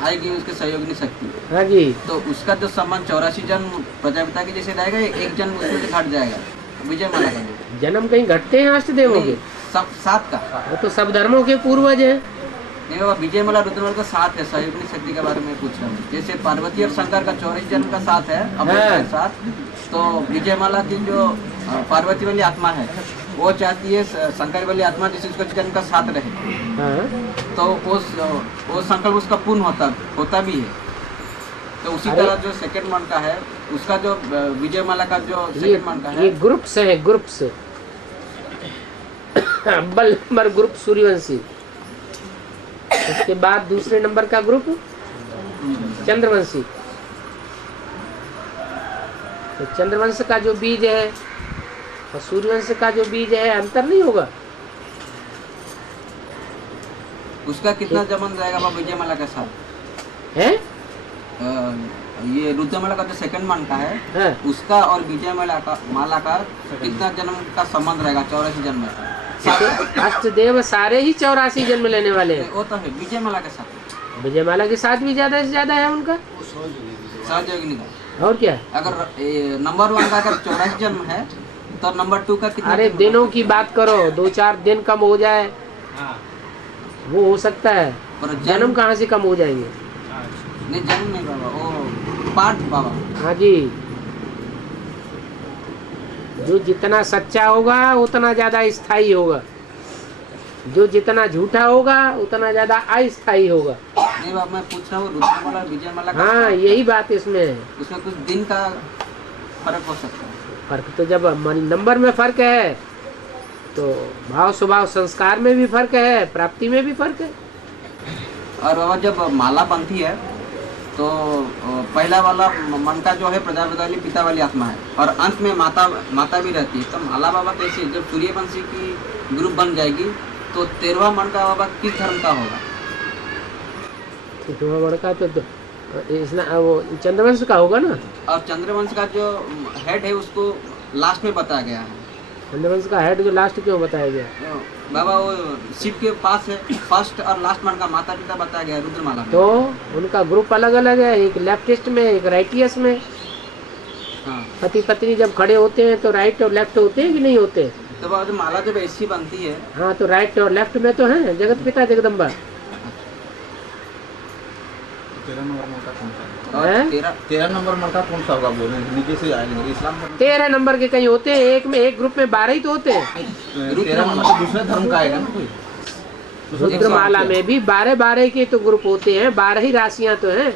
आएगी उसके सहयोगी शक्ति, हाँ जी। तो उसका जो सम्मान 84 जन्म प्रजापिता के जैसे रहेगा, एक जन्म उसमें से घट जाएगा विजयमाला का। जन्म कहीं घटते हैं अष्टदेवों के? सब सात का वो तो सब धर्मों के पूर्वज हैं। नहीं बाबा, विजयमाला रुद्रमाला का साथ है, सहयोगी शक्ति के बारे में पूछ रहा हूँ। जैसे पार्वती और शंकर का 84 जन्म का साथ है अपने साथ, तो विजयमाला की जो पार्वती वाली आत्मा है वो चाहती है शंकर वाली आत्मा जिसे उसका जन्म का साथ रहे। हाँ। तो वो संकल्प उसका पूर्ण होता भी है। तो उसी अरे। तरह जो सेकंड मन का है उसका जो विजय माला का जो ये सेकंड मन का है ग्रुप्स हैं, ग्रुप्स। अव्वल नंबर ग्रुप सूर्यवंशी, उसके बाद दूसरे नंबर का ग्रुप चंद्रवंशी। तो चंद्रवंश का जो बीज है और सूर्यवंश का जो बीज है, अंतर नहीं होगा? उसका कितना जमन जाएगा बाबा विजय माला के साथ? है ये रुद्रमाला का जो सेकंड मन का है हाँ। उसका और विजय माला का कितना जन्म का संबंध रहेगा? 84 जन्म में। अष्टदेव सारे ही 84 जन्म लेने वाले हैं। वो तो है विजय माला के साथ, विजयमाला के साथ भी ज्यादा से ज्यादा है उनका। सहयोगिनी का। और क्या? अगर नंबर 1 का अगर 84 जन्म है तो नंबर 2 का कितना? अरे जन्म दिनों है? की बात करो, 2-4 दिन कम हो जाए वो हो सकता है, पर जन्म कहाँ से कम हो जाएंगे? नहीं जन्म नहीं बाबा, वो पाठ बाबा। हाँ जी, जो जितना सच्चा होगा उतना ज्यादा स्थायी होगा, जो जितना झूठा होगा उतना ज्यादा अस्थायी होगा। नहीं बाबा, मैं पूछ रहा हूँ रुद्रमाला विजय माला का हाँ, यही बात इसमें है। उसमें कुछ दिन का फर्क हो सकता है। फर्क तो जब नंबर में फर्क है तो भाव स्वभाव संस्कार में भी फर्क है, प्राप्ति में भी फर्क है। और बाबा जब माला बनती है तो पहला वाला मन का जो है प्रजापति वाली पिता वाली आत्मा है और अंत में माता भी रहती है। तो माला बाबा कैसे, जब सूर्यवंशी की ग्रुप बन जाएगी तो 13वां मन का बाबा किस धर्म का होगा? तो बड़का तो वो चंद्रवंश का होगा ना। और चंद्रवंश का जो हेड है उसको लास्ट में बताया गया है। चंद्रवंश का हेड जो लास्ट क्यों बताया गया? बाबा वो शिव के पास है, फर्स्ट और लास्ट मन का माता पिता बताया गया है रुद्रमाला में। तो उनका ग्रुप अलग अलग है, एक लेफ्टिस्ट में एक राइटियस में। हाँ, पति पत्नी जब खड़े होते हैं तो राइट और लेफ्ट होते हैं कि नहीं होते? तो बाबा जो माला जब ऐसी बनती है हाँ, तो राइट और लेफ्ट में तो है जगत पिता जगदम्बा। और हैं? 13 नंबर मन का कौन सा होगा बोले, नीचे से आएंगे इस्लाम धर्म। 13 नंबर के कहीं होते हैं, एक में एक ग्रुप में 12 ही तो होते हैं। 13 नंबर तो दूसरे धर्म का आएगा ना कोई। रुद्रमाला में भी 12 के तो ग्रुप होते हैं, 12 ही राशियां तो हैं।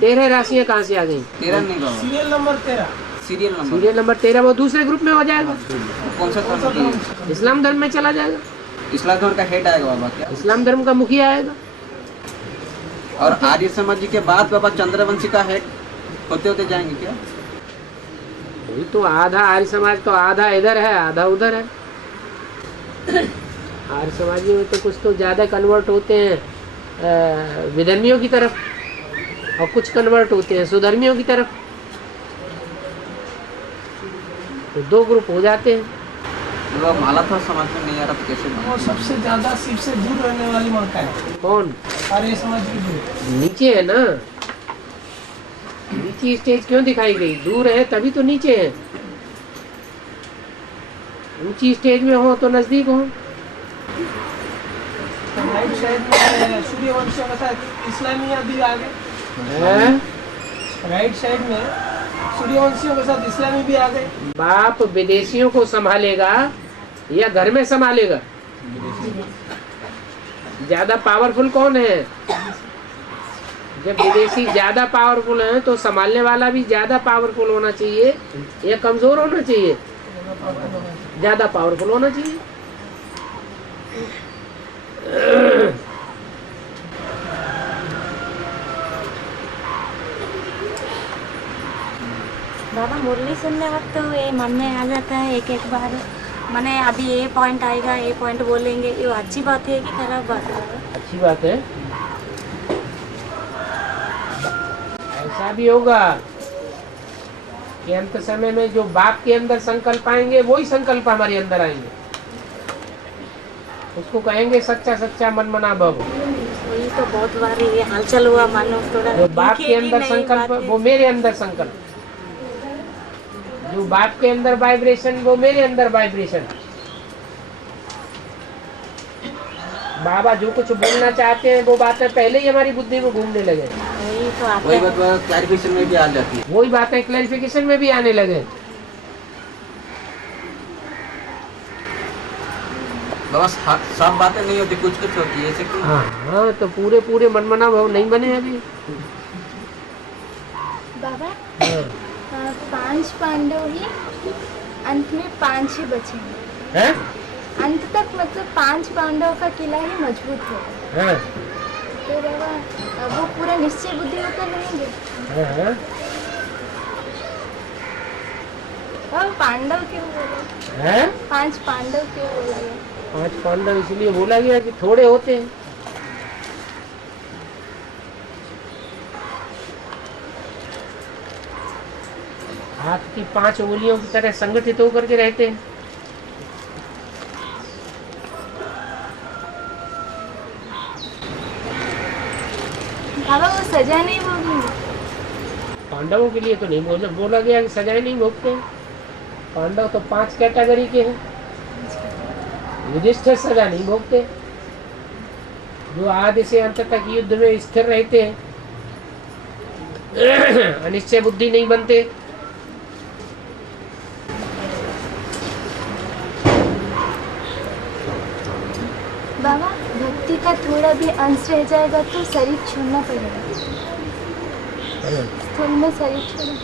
13 राशियां कहाँ से आ गई? 13 नहीं बाबा, serial number 13। Serial number. Serial number 13 वो दूसरे ग्रुप में हो जाएगा, कौन सा धर्म की? इस्लाम धर्म में चला जाएगा। इस्लाम धर्म का हेड आएगा बाबा क्या? इस्लाम धर्म का मुखिया आएगा। और आर्य समाज जी के बाद बाबा चंद्रवंशी का हेड होते होते जाएंगे क्या? वही तो, आधा आर्य समाज तो आधा इधर है आधा उधर है। आर्य समाजियों में तो कुछ तो ज्यादा कन्वर्ट होते हैं विधर्मियों की तरफ और कुछ कन्वर्ट होते हैं सुधर्मियों की तरफ। तो 2 ग्रुप हो जाते हैं। वो माला था समझ में नहीं आ रहा तो कैसे वो माना? सबसे ज्यादा शिव से दूर रहने वाली माता है कौन? आर्य समाज की दूर। नीचे है ना, नीचे स्टेज क्यों दिखाई गई? दूर है तभी तो नीचे है। ऊंची स्टेज में हो तो नजदीक हो। राइट साइड में सूर्यवंशियों के साथ इस्लामिया भी आ गए। हैं? राइट साइड में सूर्यवंशियों के साथ इस्लामी भी आ गए। बाप विदेशियों को संभालेगा या घर में संभालेगा? ज्यादा पावरफुल कौन है? जब विदेशी ज्यादा पावरफुल है तो संभालने वाला भी ज्यादा पावरफुल होना चाहिए या कमजोर होना चाहिए? ज्यादा पावरफुल होना चाहिए। बाबा मुरली सुनने वक्त तो ये मन में आ जाता है एक बार, मैंने अभी ये पॉइंट आएगा, ये पॉइंट बोलेंगे, ये अच्छी बात है कि खराब बात है? अच्छी बात है। ऐसा भी होगा कि अंत समय में जो बाप के अंदर संकल्प आएंगे वही संकल्प हमारे अंदर आएंगे। उसको कहेंगे सच्चा सच्चा मन मना भव। वही तो बहुत बार ये हलचल हुआ, मानो थोड़ा जो बाप के दिखे कि अंदर नहीं संकल्प बातें। वो मेरे अंदर संकल्प, जो बाप के अंदर वाइब्रेशन वो मेरे अंदर वाइब्रेशन। बाबा जो कुछ बोलना चाहते हैं वो बातें पहले ही हमारी बुद्धि में घूमने लगे। वही तो आता वही है। बात क्लैरिफिकेशन में भी आ जाती है। वही बातें क्लैरिफिकेशन में भी आने लगे। बस सब बातें नहीं होती, कुछ कुछ होती है ऐसे क्यों? हाँ, तो पूरे मनमना भाव नहीं बने अभी। 5 पांडव ही अंत में 5 ही बचे हैं? अंत तक मतलब 5 पांडव का किला ही मजबूत होगा। हाँ, तो बाबा वो पूरा निश्चय बुद्धि होकर रहेंगे। हाँ, बाबा पांडव क्यों बोले? हैं? 5 पांडव क्यों बोला गया? 5 पांडव इसलिए बोला गया कि थोड़े होते हैं। हाथ की 5 उंगलियों की तरह संगठित होकर के रहते हैं। बाबा वो सजा नहीं भोगेंगे? पांडवों के लिए तो नहीं बोला गया कि सजाएं नहीं भोगते हैं। पांडव तो 5 कैटेगरी के हैं। युधिष्ठिर सजा नहीं भोगते, जो आदि से अंत तक युद्ध में स्थिर रहते हैं, अनिश्चय बुद्धि नहीं बनते। बाबा भक्ति का थोड़ा भी अंश रह जाएगा तो शरीर छोड़ना पड़ेगा। स्थूल में शरीर छोड़ना।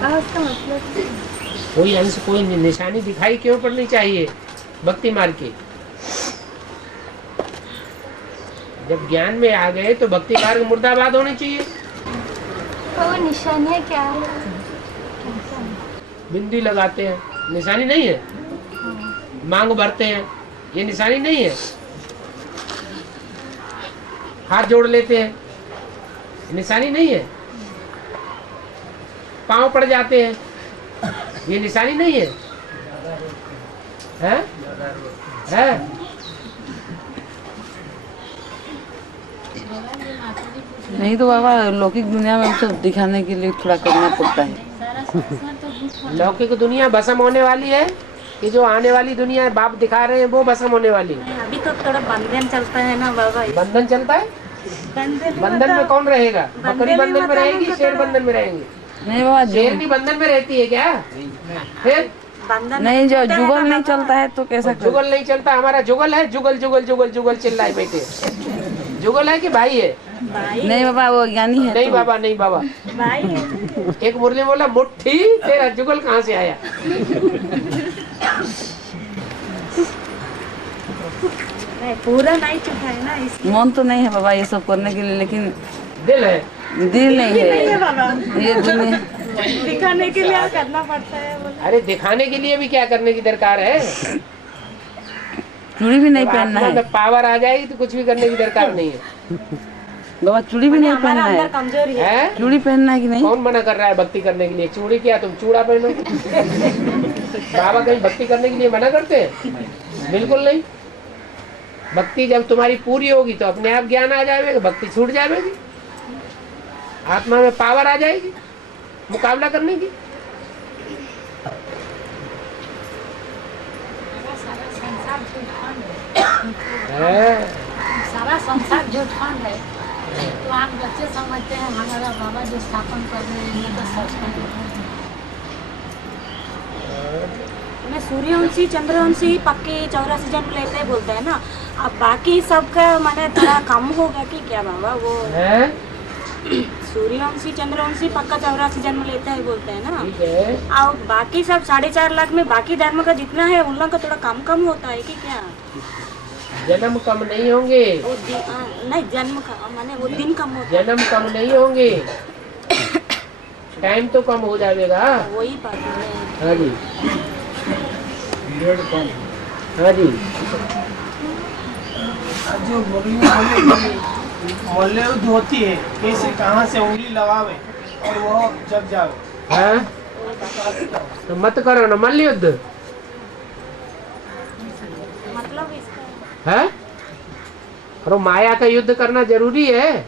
बाबा उसका मतलब कोई अंश कोई निशानी दिखाई क्यों पड़नी चाहिए भक्ति मार्ग की? जब ज्ञान में आ गए तो भक्ति मार्ग मुर्दाबाद होनी चाहिए। तो वो निशानियाँ क्या है? बिंदी लगाते हैं, निशानी नहीं है। मांग भरते हैं, ये निशानी नहीं है। हाथ जोड़ लेते हैं, निशानी नहीं है। पांव पड़ जाते हैं, ये निशानी नहीं है। हैं? है? नहीं तो बाबा लौकिक दुनिया में सब दिखाने के लिए थोड़ा करना पड़ता है। सारा संसार तो झूठ लौकिक दुनिया भस्म होने वाली है कि जो आने वाली दुनिया है बाप दिखा रहे हैं वो भस्म होने वाली है। अभी तो थोड़ा बंधन चलता है ना बाबा। बंधन चलता है? बंधन में कौन रहेगा? बकरी बंधन में रहेगी, शेर बंधन में रहेंगे? नहीं बाबा शेरनी बंधन में रहती है क्या? फिर नहीं, जो जुगल नहीं चलता है तो कैसा कर? जुगल नहीं चलता। हमारा जुगल है, जुगल जुगल जुगल जुगल चिल्लाए बैठे। जुगल है कि भाई है? नहीं बाबा वो ज्ञानी है। नहीं बाबा, नहीं बाबा। भाई है। एक मुरली बोला मुट्ठी तेरा जुगल कहाँ से आया? नहीं पूरा नहीं चुका है ना इसलिए। मन तो नहीं है बाबा ये सब करने के लिए, लेकिन दिल है। दिल नहीं है बाबा ये दुनिया। दिखाने के लिए करना पड़ता है बोले। अरे दिखाने के लिए भी क्या करने की दरकार है? चूड़ी भी नहीं पहनना आत्मा है में पावर आ जाएगी तो कुछ भी करने की दरकार नहीं है। बाबा। चूड़ी भी नहीं पहनना अंदर है। कमजोरी है। हैं? चूड़ी पहनना है कि नहीं? कौन मना कर रहा है भक्ति करने के लिए? चूड़ी क्या तुम चूड़ा पहनो? बाबा कहीं भक्ति करने के लिए मना करते हैं? बिल्कुल नहीं। भक्ति जब तुम्हारी पूरी होगी तो अपने आप ज्ञान आ जाएगा, भक्ति छूट जाएगी, आत्मा में पावर आ जाएगी मुकाबला करने की। सारा संसार झूठ है। सारा संसार झूठ है। तो आप बच्चे समझते हैं हमारा बाबा जो स्थापन कर रहे हैं ये तो सच है। मैं सूर्यवंशी चंद्रवंशी पक्के 84 जन्म लेते हैं बोलते हैं ना। अब बाकी सबका माने थोड़ा कम होगा कि क्या बाबा? वो हैं? सूर्यवंशी चंद्रवंशी पक्का 84 जन्म लेते हैं बोलते हैं ना। ठीक है। और बाकी सब 4.5 लाख में बाकी धर्म का जितना है उन लोगों का थोड़ा कम होता है कि क्या? जन्म कम नहीं होंगे। वो नहीं जन्म का माने वो दिन कम होता है। जन्म कम नहीं होंगे, टाइम तो कम हो जाएगा। वही बात है। हाँ जी, हाँ जी। जो मुरली बोले मल्ल युद्ध होती है, कैसे कहाँ से उंगली लगावे और वो जग जावे। हाँ? तो मत करो ना मल्ल युद्ध। मतलब इसका है? और माया का युद्ध करना जरूरी है।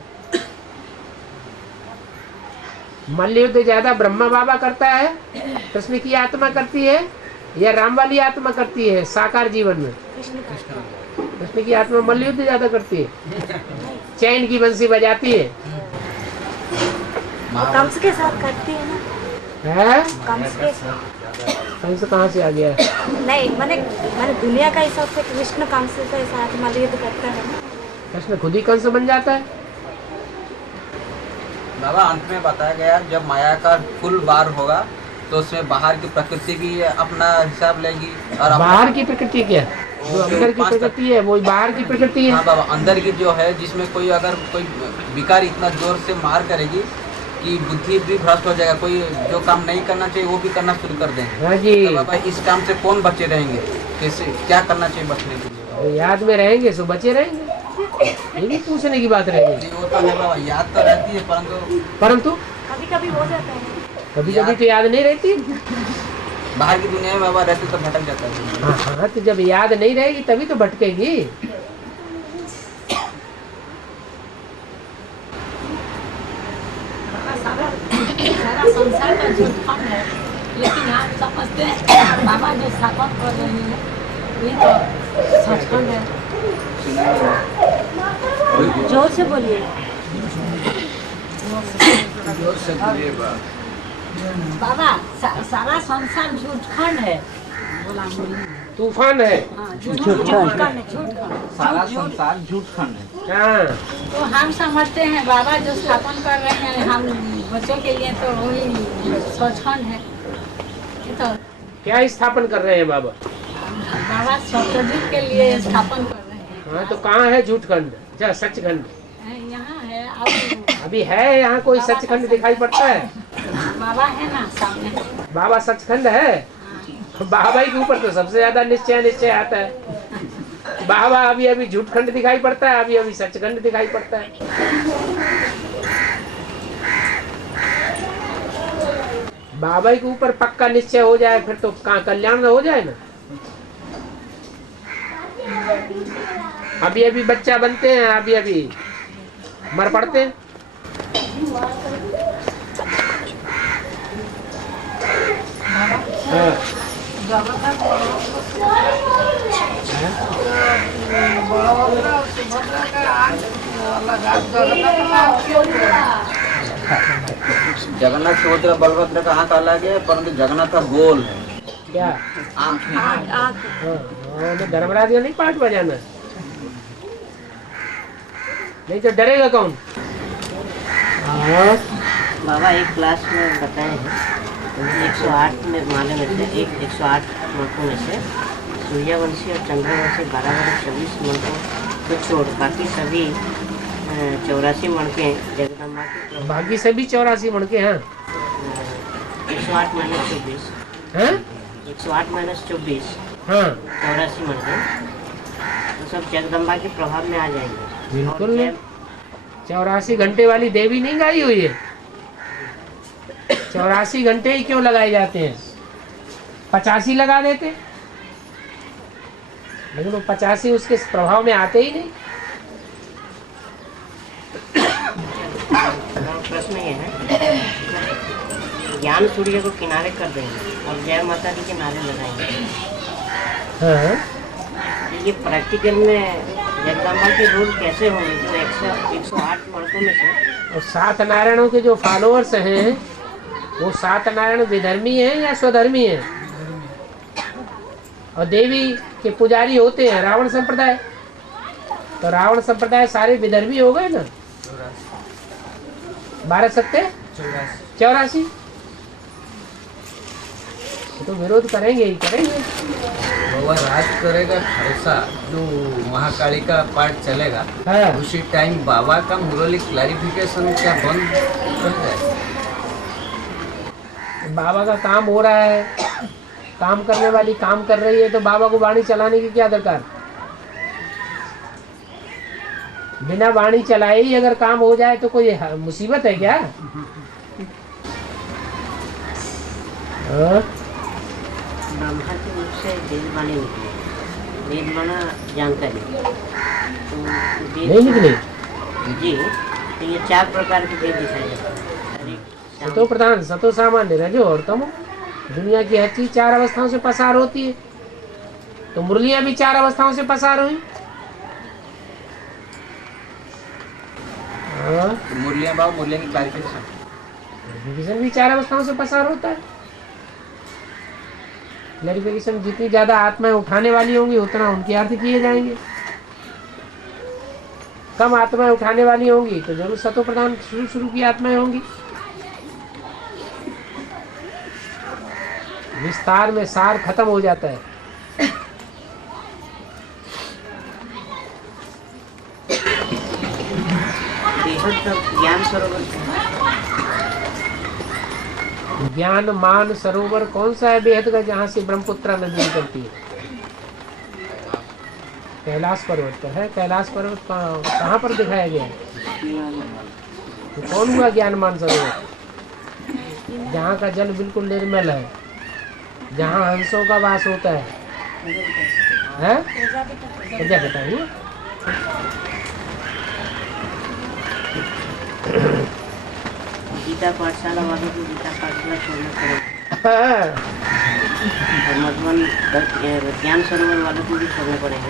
मल्ल युद्ध ज्यादा ब्रह्मा बाबा करता है, कृष्ण की आत्मा करती है, या राम वाली आत्मा करती है साकार जीवन में? कृष्ण की आत्मा मल्ल युद्ध ज्यादा करती है, चैन की बंसी बजाती है। कंस के साथ करती है ना। है? कंस के साथ कंस कहाँ से आ गया? नहीं माने दुनिया का हिसाब से कृष्ण कंस के साथ मल्ल युद्ध करता है ना। कृष्ण खुद ही कंस बन जाता है। बाबा अंत में बताया गया जब माया का फुल बार होगा तो उसमें बाहर की प्रकृति भी अपना हिसाब लेगी और बाहर की प्रकृति क्या, जो अंदर की प्रकृति है वो बाहर की प्रकृति है। हाँ बाबा, अंदर की जो है जिसमें कोई अगर कोई विकार इतना जोर से मार करेगी कि बुद्धि भी भ्रष्ट हो जाएगा, कोई जो काम नहीं करना चाहिए वो भी करना शुरू कर देंगे। हाँ जी। तो बाबा इस काम से कौन बचे रहेंगे, कैसे क्या करना चाहिए बचने के लिए? याद में रहेंगे सो बचे रहेंगे, ये भी पूछने की बात रहेगी। वो तो है बाबा, याद तो रहती है परंतु कभी कभी हो जाता है, कभी कभी तो याद नहीं रहती। बाहर की दुनिया में बाबा रहती तो भटक जाता है। हाँ, तो जब याद नहीं रहेगी तभी तो भटकेगी। सारा संसार का जो धन है, लेकिन आप समझते हैं बाबा जो स्थापन कर रहे हैं ये तो सचखंड है। जोर से बोलिए। बाबा सारा संसार झूठखंड है। तूफान है। हाँ, झूठखंड है, झूठखंड। सारा संसार झूठ खंड है। हाँ, तो हम समझते हैं बाबा जो स्थापन कर रहे हैं हम बच्चों के लिए तो वही सचखंड है। ये तो क्या स्थापन कर रहे हैं बाबा? बाबा सत्यजीत के लिए स्थापन कर रहे हैं। हाँ, तो कहाँ है झूठखंड? अच्छा, सचखंड यहाँ है। अब अभी है यहाँ कोई सचखंड दिखाई पड़ता है? बाबा है ना सामने। बाबा सचखंड है। बाबा के ऊपर तो सबसे ज्यादा निश्चय आता है। बाबा अभी अभी झूठखंड दिखाई पड़ता है, अभी अभी सचखंड दिखाई पड़ता है। बाबा के ऊपर पक्का निश्चय हो जाए फिर तो कहाँ कल्याण हो जाए ना। अभी अभी बच्चा बनते हैं, अभी अभी मर पड़ते हैं। हाँ। जगन्नाथ सुभद्रा बलभद्र का आँख अलग है परंतु जगन्नाथ का गोल है। क्या आँख है। हाँ, धर्मराज का नहीं पाठ बजाना, नहीं तो डरेगा कौन? बाबा एक क्लास में बताए हैं 108 में माले में से 108 मंत्रों में से सूर्यवंशी और चंद्रवंशी 12-24 मंत्रों को छोड़ बाकी सभी 84 मणके जगदम्बा के। बाकी सभी 84 मणके हैं। 108 माइनस 24 हैं? 108 माइनस 24 हाँ, 84 मणके तो सब जगदम्बा के प्रभाव में आ जाएंगे। बिल्कुल। 84 घंटे वाली देवी नहीं गाई हुई है। 84 घंटे ही क्यों लगाए जाते हैं? 85 लगा देते, लेकिन वो 85 उसके प्रभाव में आते ही नहीं। प्रश्न ये है, ज्ञान सूर्य को किनारे कर देंगे और जय माता दी के नारे लगाएंगे। हाँ, ये प्रैक्टिकल में जगदम्बा के रूल कैसे होंगे जो 108 मणकों में से? और 7 नारायणों के जो फॉलोअर्स हैं वो 7 नारायण विधर्मी हैं या स्वधर्मी हैं? और देवी के पुजारी होते हैं रावण संप्रदाय, तो रावण संप्रदाय सारे विधर्मी हो गए ना। 12 सत्ते 84, तो विरोध करेंगे ही करेंगे। बाबा राज करेगा खालसा जो महाकाली का पार्ट चलेगा। हाँ। उसी टाइम बाबा का मुरली क्लैरिफिकेशन क्या बंद कर जाए? बाबा का काम हो रहा है, काम करने वाली काम कर रही है, तो बाबा को वाणी चलाने की क्या दरकार? बिना वाणी चलाए ही अगर काम हो जाए तो कोई मुसीबत है क्या? ब्रह्मा के मुख से वेद वाणी निकले, वेद माना जानकारी, तो नहीं निकले जी। तो ये 4 प्रकार के वेद दिखाए जाते हैं। सतो प्रधान, सतो सामान्य, रजो और तमो। दुनिया की हर चीज 4 अवस्थाओं से पसार होती है, तो मुरलियां भी 4 अवस्थाओं से पसार हुई। मुरलियाँ बाबा, मुरलियाँ की क्लैरिफिकेशन भी 4 अवस्थाओं से पसार होता है। क्लैरिफिकेशन जितनी ज्यादा आत्माएं उठाने वाली होंगी उतना उनके अर्थ किए जाएंगे। कम आत्माएं उठाने वाली होंगी तो जरूर सतो प्रधान शुरू की आत्माएं होंगी। विस्तार में सार खत्म हो जाता है। ज्ञान सरोवर, ज्ञान मान सरोवर कौन सा है बेहद का, जहाँ से ब्रह्मपुत्रा नदी निकलती है? कैलाश पर्वत पर है। कैलाश पर्वत कहाँ पर दिखाया गया है? तो कौन हुआ ज्ञान मान सरोवर? जहाँ का जल बिल्कुल निर्मल है, जहाँ हंसों का वास होता है, हैं? क्या बताइए? गीता पाठशाला वालों को गीता पाठशाला छोड़ना पड़ेगा और मधुबन ज्ञान सरोवर वालों को भी छोड़ने पड़ेंगे।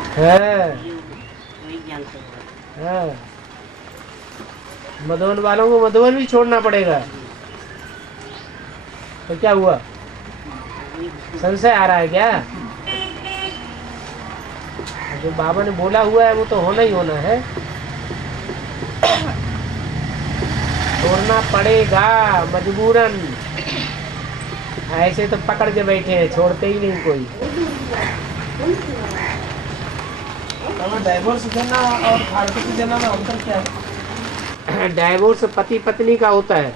वही ज्ञान सरोवर। मधुबन वालों को मधुबन भी छोड़ना पड़ेगा। तो क्या हुआ? संशय आ रहा है क्या? जो बाबा ने बोला हुआ है वो तो होना ही होना है। छोड़ना पड़ेगा मजबूरन। ऐसे तो पकड़ के बैठे हैं, छोड़ते ही नहीं कोई। डाइवोर्स देना और फाड़गति देना में अंतर क्या है? डाइवोर्स पति पत्नी का होता है,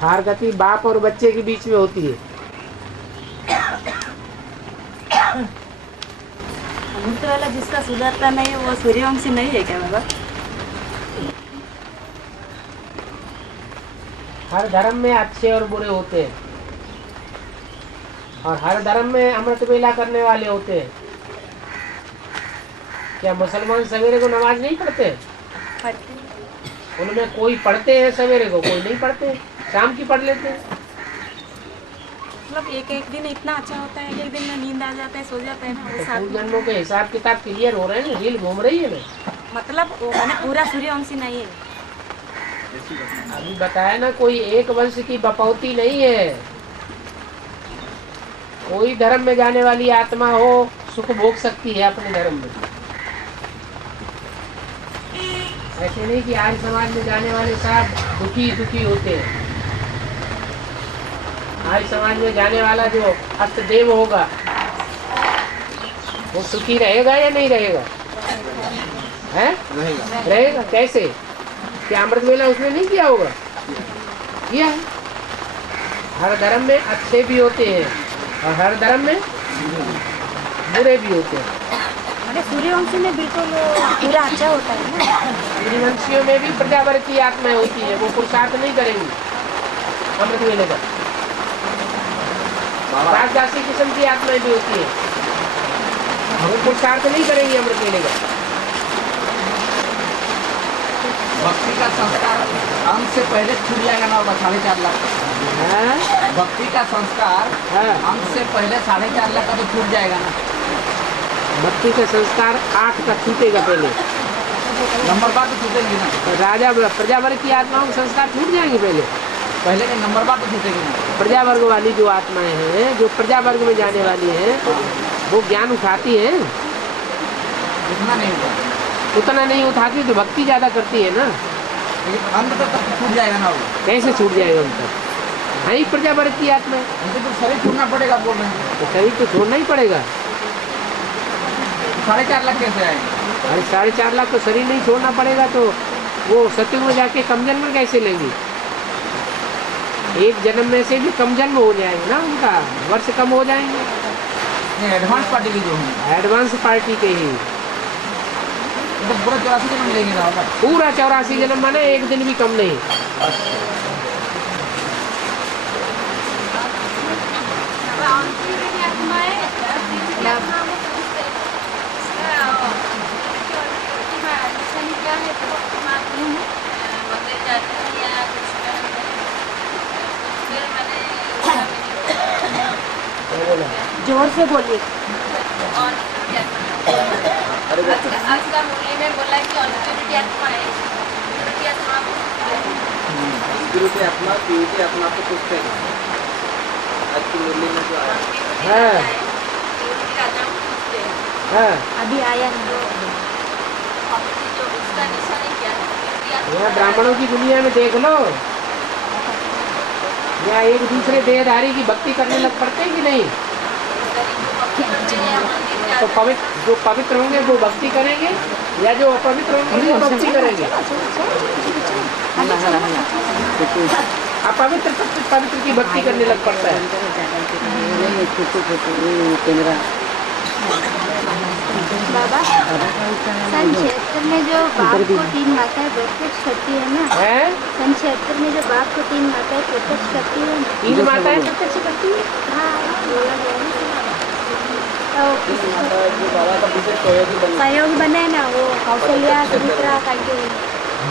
फाड़गति बाप और बच्चे के बीच में होती है। अमृत वाला जिसका सुधरता नहीं है वो सूर्यवंशी नहीं है क्या बाबा? हर धर्म में अच्छे और बुरे होते हैं और हर धर्म में अमृत वेला करने वाले होते हैं। क्या मुसलमान सवेरे को नमाज नहीं पढ़ते? उनमें कोई पढ़ते हैं सवेरे को, कोई नहीं पढ़ते, शाम की पढ़ लेते हैं। मतलब एक दिन इतना अच्छा होता है, एक दिन में नींद आ जाता है, सो जाता है ना। तो जन्मों के हिसाब किताब क्लियर हो रहे हैं ना, रील घूम रही है ना। मतलब वो मैंने पूरा सूर्यवंशी नहीं है। अभी बताया ना, कोई एक वंश की बपौती नहीं है। कोई धर्म में जाने वाली आत्मा हो सुख भोग सकती है अपने धर्म में। ऐसे नहीं कि आर्य समाज में जाने वाले सब दुखी होते हैं। आर्य समाज में जाने वाला जो अष्टदेव होगा वो सुखी रहेगा या नहीं रहेगा? हैं? रहेगा। कैसे? क्या अमृत वेला उसने नहीं किया होगा? किया है। हर धर्म में अच्छे भी होते हैं और हर धर्म में बुरे भी होते हैं। अरे सूर्यवंशी में बिल्कुल पूरा अच्छा होता है ना। सूर्यवंशियों में भी प्रजावर्ग की आत्माएं होती है, वो पुरुषार्थ नहीं करेंगी अमृत वेले का। राजदासी किस्म की आत्माएं भी होती है, वो पुरुषार्थ नहीं करेंगी अमृत वेले का। भक्ति का संस्कार अंत से पहले छूट जाएगा ना होगा 4.5 लाख। भक्ति का संस्कार अंत से पहले 4.5 लाख का तो छूट जाएगा ना। भक्ति का संस्कार 8 का छूटेगा पहले, नंबर बार तो छूटेगी ना। राजा प्रजावर्ग की आत्माओं के संस्कार छूट जाएंगे पहले के नंबर बार तो छूटेगी ना। प्रजावर्ग वाली जो आत्माएं हैं, जो प्रजावर्ग में जाने वाली हैं, वो ज्ञान उठाती हैं। उतना नहीं होगा, उतना नहीं उठाती तो भक्ति ज्यादा करती है ना। अंत तक छूट जाएगा ना वो। कैसे छूट जाएगा उनका? है ही प्रजावर्ग की आत्मा। तो शरीर छोड़ना पड़ेगा बोल रहे हैं। तो शरीर तो छोड़ना ही पड़ेगा। 4.5 लाख कैसे आएंगे? अरे 4.5 लाख तो शरीर नहीं छोड़ना पड़ेगा तो वो सत्युग में जाके कम जन्म कैसे लेंगे? एक जन्म में से भी कम जन्म हो जाएंगे ना, उनका वर्ष कम हो जाएंगे। एडवांस पार्टी की जो है, एडवांस पार्टी के ही तो पूरा 84 जन्म लेंगे ना होगा। पूरा 84 जन्म माने एक दिन भी कम नहीं। जोर से बोलिए। आज का मुरली में बोला कि ऑलरेडी आत्मा है, गुरु की आत्मा पीयूटी आत्मा को पूछते हैं। आज की मुरली में जो आया है अभी आया नहीं। भक्ति जो उसका निशान ही क्या है? यहाँ ब्राह्मणों की दुनिया में देख लो, यहाँ एक दूसरे देहधारी की भक्ति करने लग पड़ते हैं कि नहीं? तो पवित्र जो पवित्र होंगे वो भक्ति करेंगे, या जो अपवित्र होंगे वो भक्ति करेंगे? अपवित्र पवित्र की भक्ति करने लग पड़ता है। बाबा सन 76 में जो बाप को 3 माताएं प्रत्यक्ष करती है ना, सन 76 में जो बाप को 3 माताएं प्रत्यक्ष करती है, 3 माताएं प्रत्यक्ष करती है। हाँ बोला गया सहयोग बने ना, वो कौशल्या सुमित्रा करके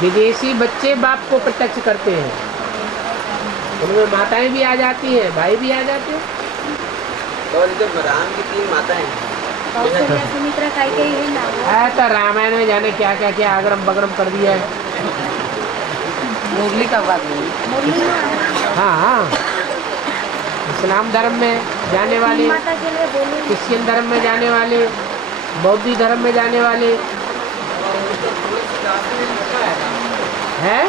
विदेशी बच्चे बाप को प्रत्यक्ष करते हैं, उनमें माताएं भी आ जाती हैं, भाई भी आ जाते हैं। तो जब राम की 3 माताएं कौशल्या सुमित्रा करके ही है ना, तो रामायण में जाने क्या क्या क्या अगरम बगरम कर दिया है। मुरली का बात नहीं। हाँ हाँ, इस्लाम धर्म में जाने वाले, क्रिश्चियन धर्म में जाने वाले, बौद्ध धर्म में जाने वाले हैं।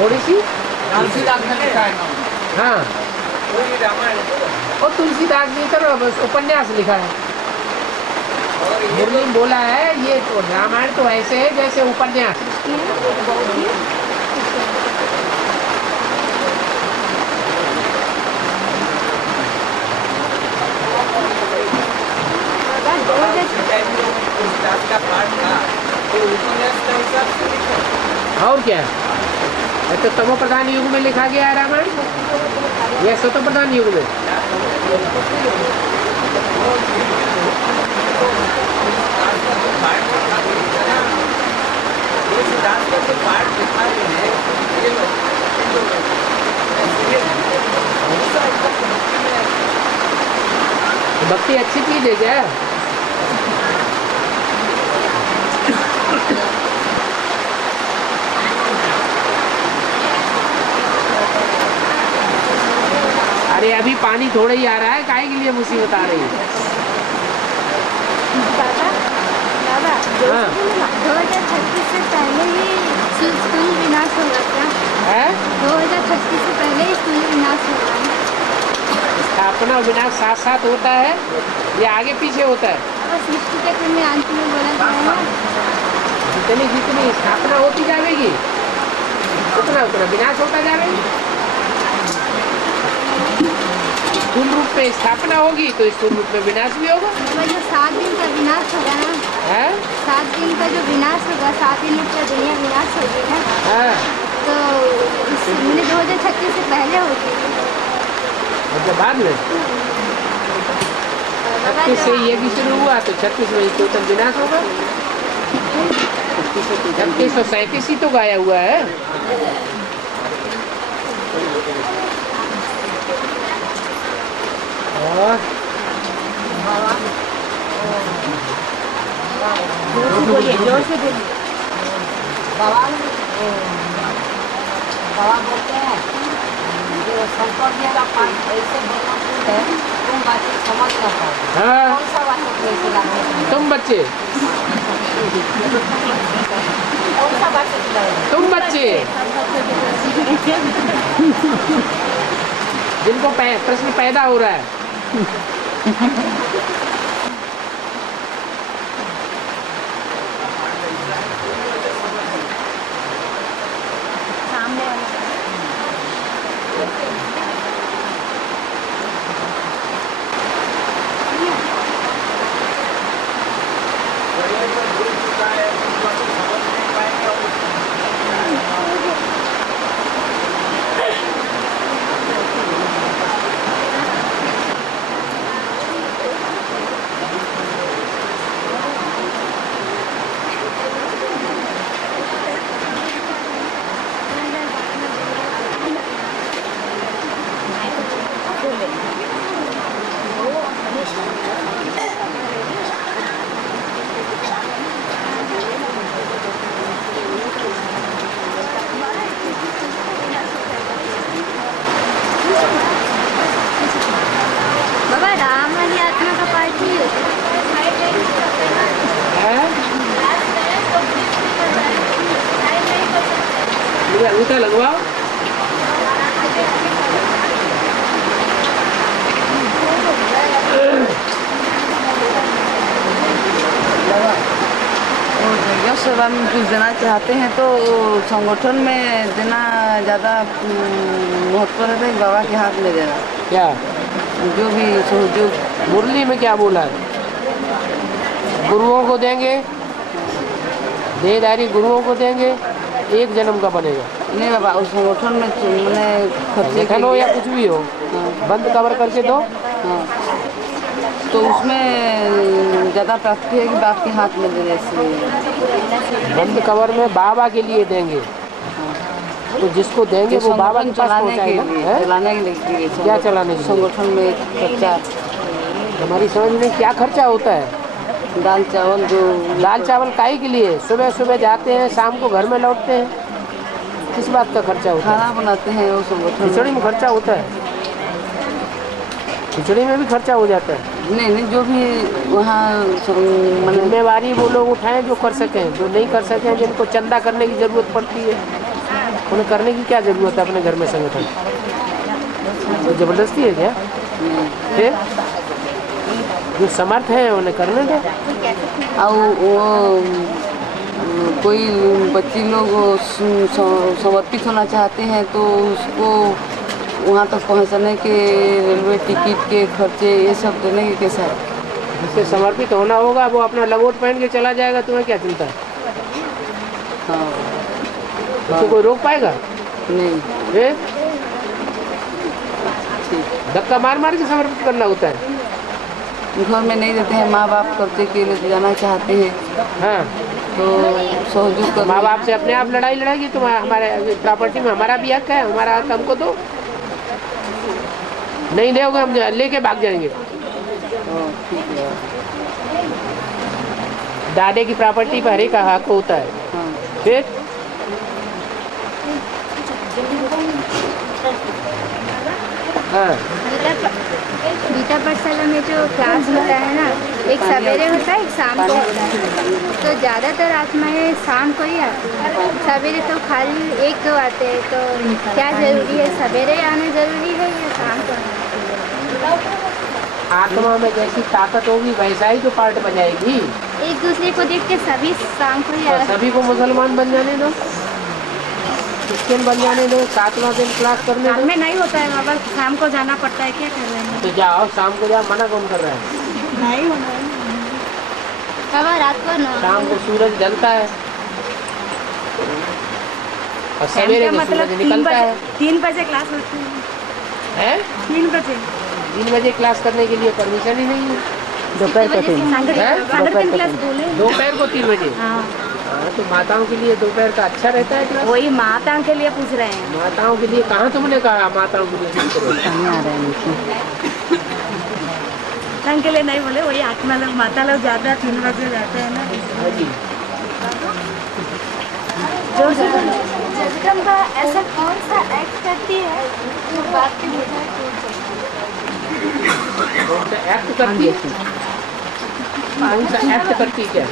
थोड़ी सी तुलसीदास ने लिखा है नाम। हाँ, और तुलसीदास जी तो बस उपन्यास लिखा है। मुरली बोला है ये तो रामायण तो ऐसे है जैसे उपन्यास। का पाठ था तो उपन्यास का हिसाब से लिखा। और क्या है, तो तमो प्रधान युग में लिखा गया है रामायण, या सतो प्रधान युग में? भक्ति अच्छी चीज है क्या? अरे अभी पानी थोड़ा ही आ रहा है, काहे के लिए मुसीबत आ रही है? दादा 2036 से पहले ही स्थूल विनाश होगा क्या? 2036 से पहले ही स्थूल विनाश होगा? स्थापना विनाश साथ साथ होता है या आगे पीछे होता है? बस सृष्टि के क्रम में अंत में बोला गया है जितनी जितनी स्थापना होती जाएगी उतना उतना विनाश होता जाएगा। स्थूल रूप में स्थापना होगी तो स्थूल रूप में विनाश भी होगा। जो 7 दिन का विनाश होगा ना, 7 दिन का जो विनाश होगा, 7 दिन का दुनिया विनाश होगी ना, तो इसमें 2036 से पहले होगी। मतलब बाद में 36 से ये भी शुरू हुआ तो 36 में टोटल विनाश होगा। 3637 ही तो गाया हुआ है। और जोर से बोलिए। बाबा बोलते हैं जो शंकर जी का पाठ ऐसे बोलना है, तुम बातें समझ ना पाओ। कौन सा बात ऐसे लगता है? तुम बच्चे, कौन सा बात तुम बच्चे जिनको प्रश्न पैदा हो रहा है। अंगूठा लगवाओ। भैया सेवा में कुछ देना चाहते हैं तो संगठन में देना ज़्यादा महत्व रहता है, बाबा के हाथ में देना। क्या जो भी सहयोग मुरली में क्या बोला है? गुरुओं को देंगे, देहधारी गुरुओं को देंगे, एक जन्म का बनेगा। नहीं बाबा, उस संगठन में मैंने खर्चे संगठन हो या कुछ भी हो, बंद कवर करके दो। हाँ, तो उसमें ज़्यादा प्राप्ति है कि बाप के हाथ में देने से। बंद कवर में बाबा के लिए देंगे, तो जिसको देंगे वो बाबा के पास पहुंचाएगा। चलाने के लिए क्या चलाने के लिए? संगठन में खर्चा, हमारी समझ में क्या खर्चा होता है? दाल चावल, जो दाल चावल काहे के लिए? सुबह सुबह जाते हैं, शाम को घर में लौटते हैं, किस बात का खर्चा होता है? खाना बनाते हैं वो संगठन। खिचड़ी में खर्चा होता है, खिचड़ी में भी खर्चा हो जाता है। नहीं, जो भी वहाँ जिम्मेवारी वो लोग उठाएं जो कर सकें, जो नहीं कर सकें, जिनको चंदा करने की ज़रूरत पड़ती है, उन्हें करने की क्या ज़रूरत है अपने घर में संगठन? तो ज़बरदस्ती है क्या? फिर जो समर्थ हैं उन्हें करने दो। और वो कोई बच्ची लोग समर्पित होना चाहते हैं तो उसको वहाँ तक पहुँचने के रेलवे टिकट के खर्चे ये सब देने के कैसा है? जिससे समर्पित होना होगा वो अपना लगोट पहन के चला जाएगा, तुम्हें क्या चिंता है? हाँ, उसको कोई रोक पाएगा? नहीं। फिर धक्का मार मार के समर्पित करना होता है। घर में नहीं देते हैं, माँ बाप खर्चे के लिए जाना चाहते हैं। हाँ, तो सहयोग कर। माँ बाप से अपने आप लड़ाई लड़ाएगी, तुम हमारे प्रॉपर्टी में हमारा भी हक है, हमारा हक हमको दो। नहीं दोगे हम लेके भाग जाएंगे। दादे की प्रॉपर्टी पर हर एक का हक होता है। फिर हाँ, गीता पाठशाला में जो क्लास होता है ना, एक सवेरे होता है, एक शाम को होता है। तो ज़्यादातर आत्माएं शाम को ही आती हैं, सवेरे तो खाली एक दो आते हैं। तो क्या ज़रूरी है, सवेरे आना ज़रूरी है या शाम को आना? आत्मा में जैसी ताकत होगी वैसा ही तो पार्ट बजाएगी। एक दूसरे को देख के सभी शाम को ही तो सभी को मुसलमान बन जाने दो, क्रिश्चियन बन जाने दो, 7वां दिन क्लास करने दो। में नहीं होता है बाबा, शाम को जाना पड़ता है, क्या कर रहे हैं? तो जाओ, शाम को जाओ, मना कौन कर रहा है? नहीं होना है बाबा, रात को ना, शाम को सूरज ढलता है और सवेरे को सूरज निकलता है। 3 बजे क्लास होती है। 3 बजे 3 बजे क्लास करने के लिए परमिशन ही नहीं है। दोपहर को 3 दोपहर को 3 बजे। हाँ, तो माताओं के लिए दोपहर का अच्छा रहता है क्लास। वही माताओं के लिए पूछ रहे हैं। माताओं के लिए कहाँ तुमने कहा माताओं के लिए पूछ रहे हो? के लिए नहीं बोले, वही आत्मा लोग, माता लोग ज़्यादा 3 बजे जाते हैं ना। जगदम्बा ऐसा कौन सा एक्ट करती है जो बात के मुझे कौन सा एक्ट करती है? कौन सा एक्ट करती क्या?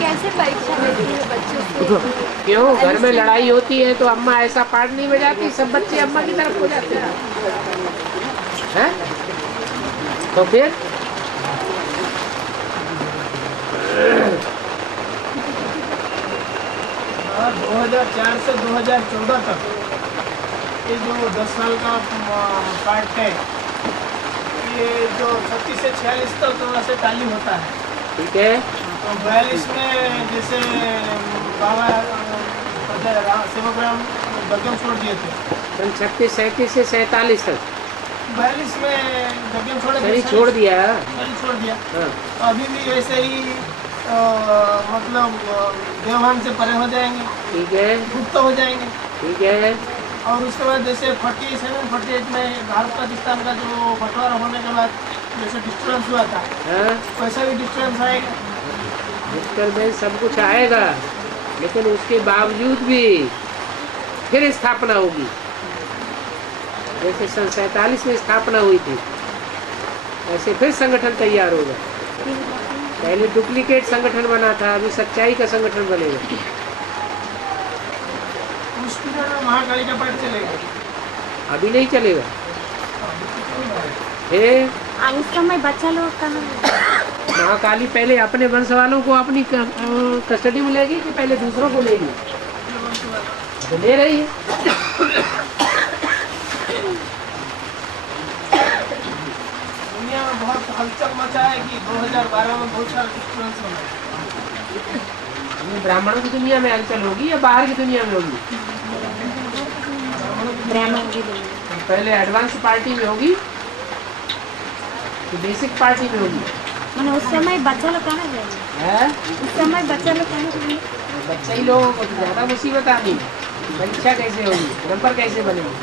कैसे परीक्षा लेती है बच्चों से? क्यों? घर में लड़ाई होती है तो अम्मा ऐसा पाठ नहीं बजाती, सब बच्चे अम्मा की तरफ हो जाते हैं। तो फिर 2004 से 2014 तक ये जो 10 साल का पार्ट है, ये जो 36 से 46 तक वैसे तालीम होता है। ठीक है। तो 42 में जैसे बाबा सेवक राम दग्गम छोड़ दिए थे। 36, 37 से 47 तक 42 में दग्गम छोड़ दिया। छोड़ दिया। अभी भी ऐसे ही मतलब देवभान से परे हो जाएंगे। ठीक है। गुप्त हो जाएंगे। ठीक है। और उसके बाद जैसे 47, 48 में भारत पाकिस्तान का जो बंटवारा होने के बाद जैसे डिस्टर्बेंस हुआ था, वैसा भी डिस्टर्बेंस आएगा। डिस्टर्बेंस सब कुछ आएगा, लेकिन उसके बावजूद भी फिर स्थापना होगी। जैसे सन 47 में स्थापना हुई थी, ऐसे फिर संगठन तैयार होगा। पहले डुप्लीकेट संगठन बना था, अभी सच्चाई का संगठन बनेगा। महाकाली का पाठ चलेगा। अभी नहीं चलेगा। हे उस समय बच्चा लोग कहाँ महाकाली पहले अपने वंश वालों को अपनी कस्टडी में लेगी कि पहले दूसरों को लेगी? तो ले रही है। दुनिया में बहुत हलचल मचा है कि 2012 में बहुत सारे डिस्टर्बेंस हो रहे ये ब्राह्मणों की दुनिया में हलचल होगी या बाहर की दुनिया में होगी? ब्राह्मण की दुनिया। पहले एडवांस पार्टी में होगी कि बेसिक पार्टी में होगी? मैंने उस समय बच्चा लोग कहाँ जाएंगे? है उस समय बच्चा लोग कहाँ जाएंगे? बच्चे ही लोगों को तो ज्यादा मुसीबत आनी। परीक्षा कैसे होगी? नंबर कैसे बनेंगे?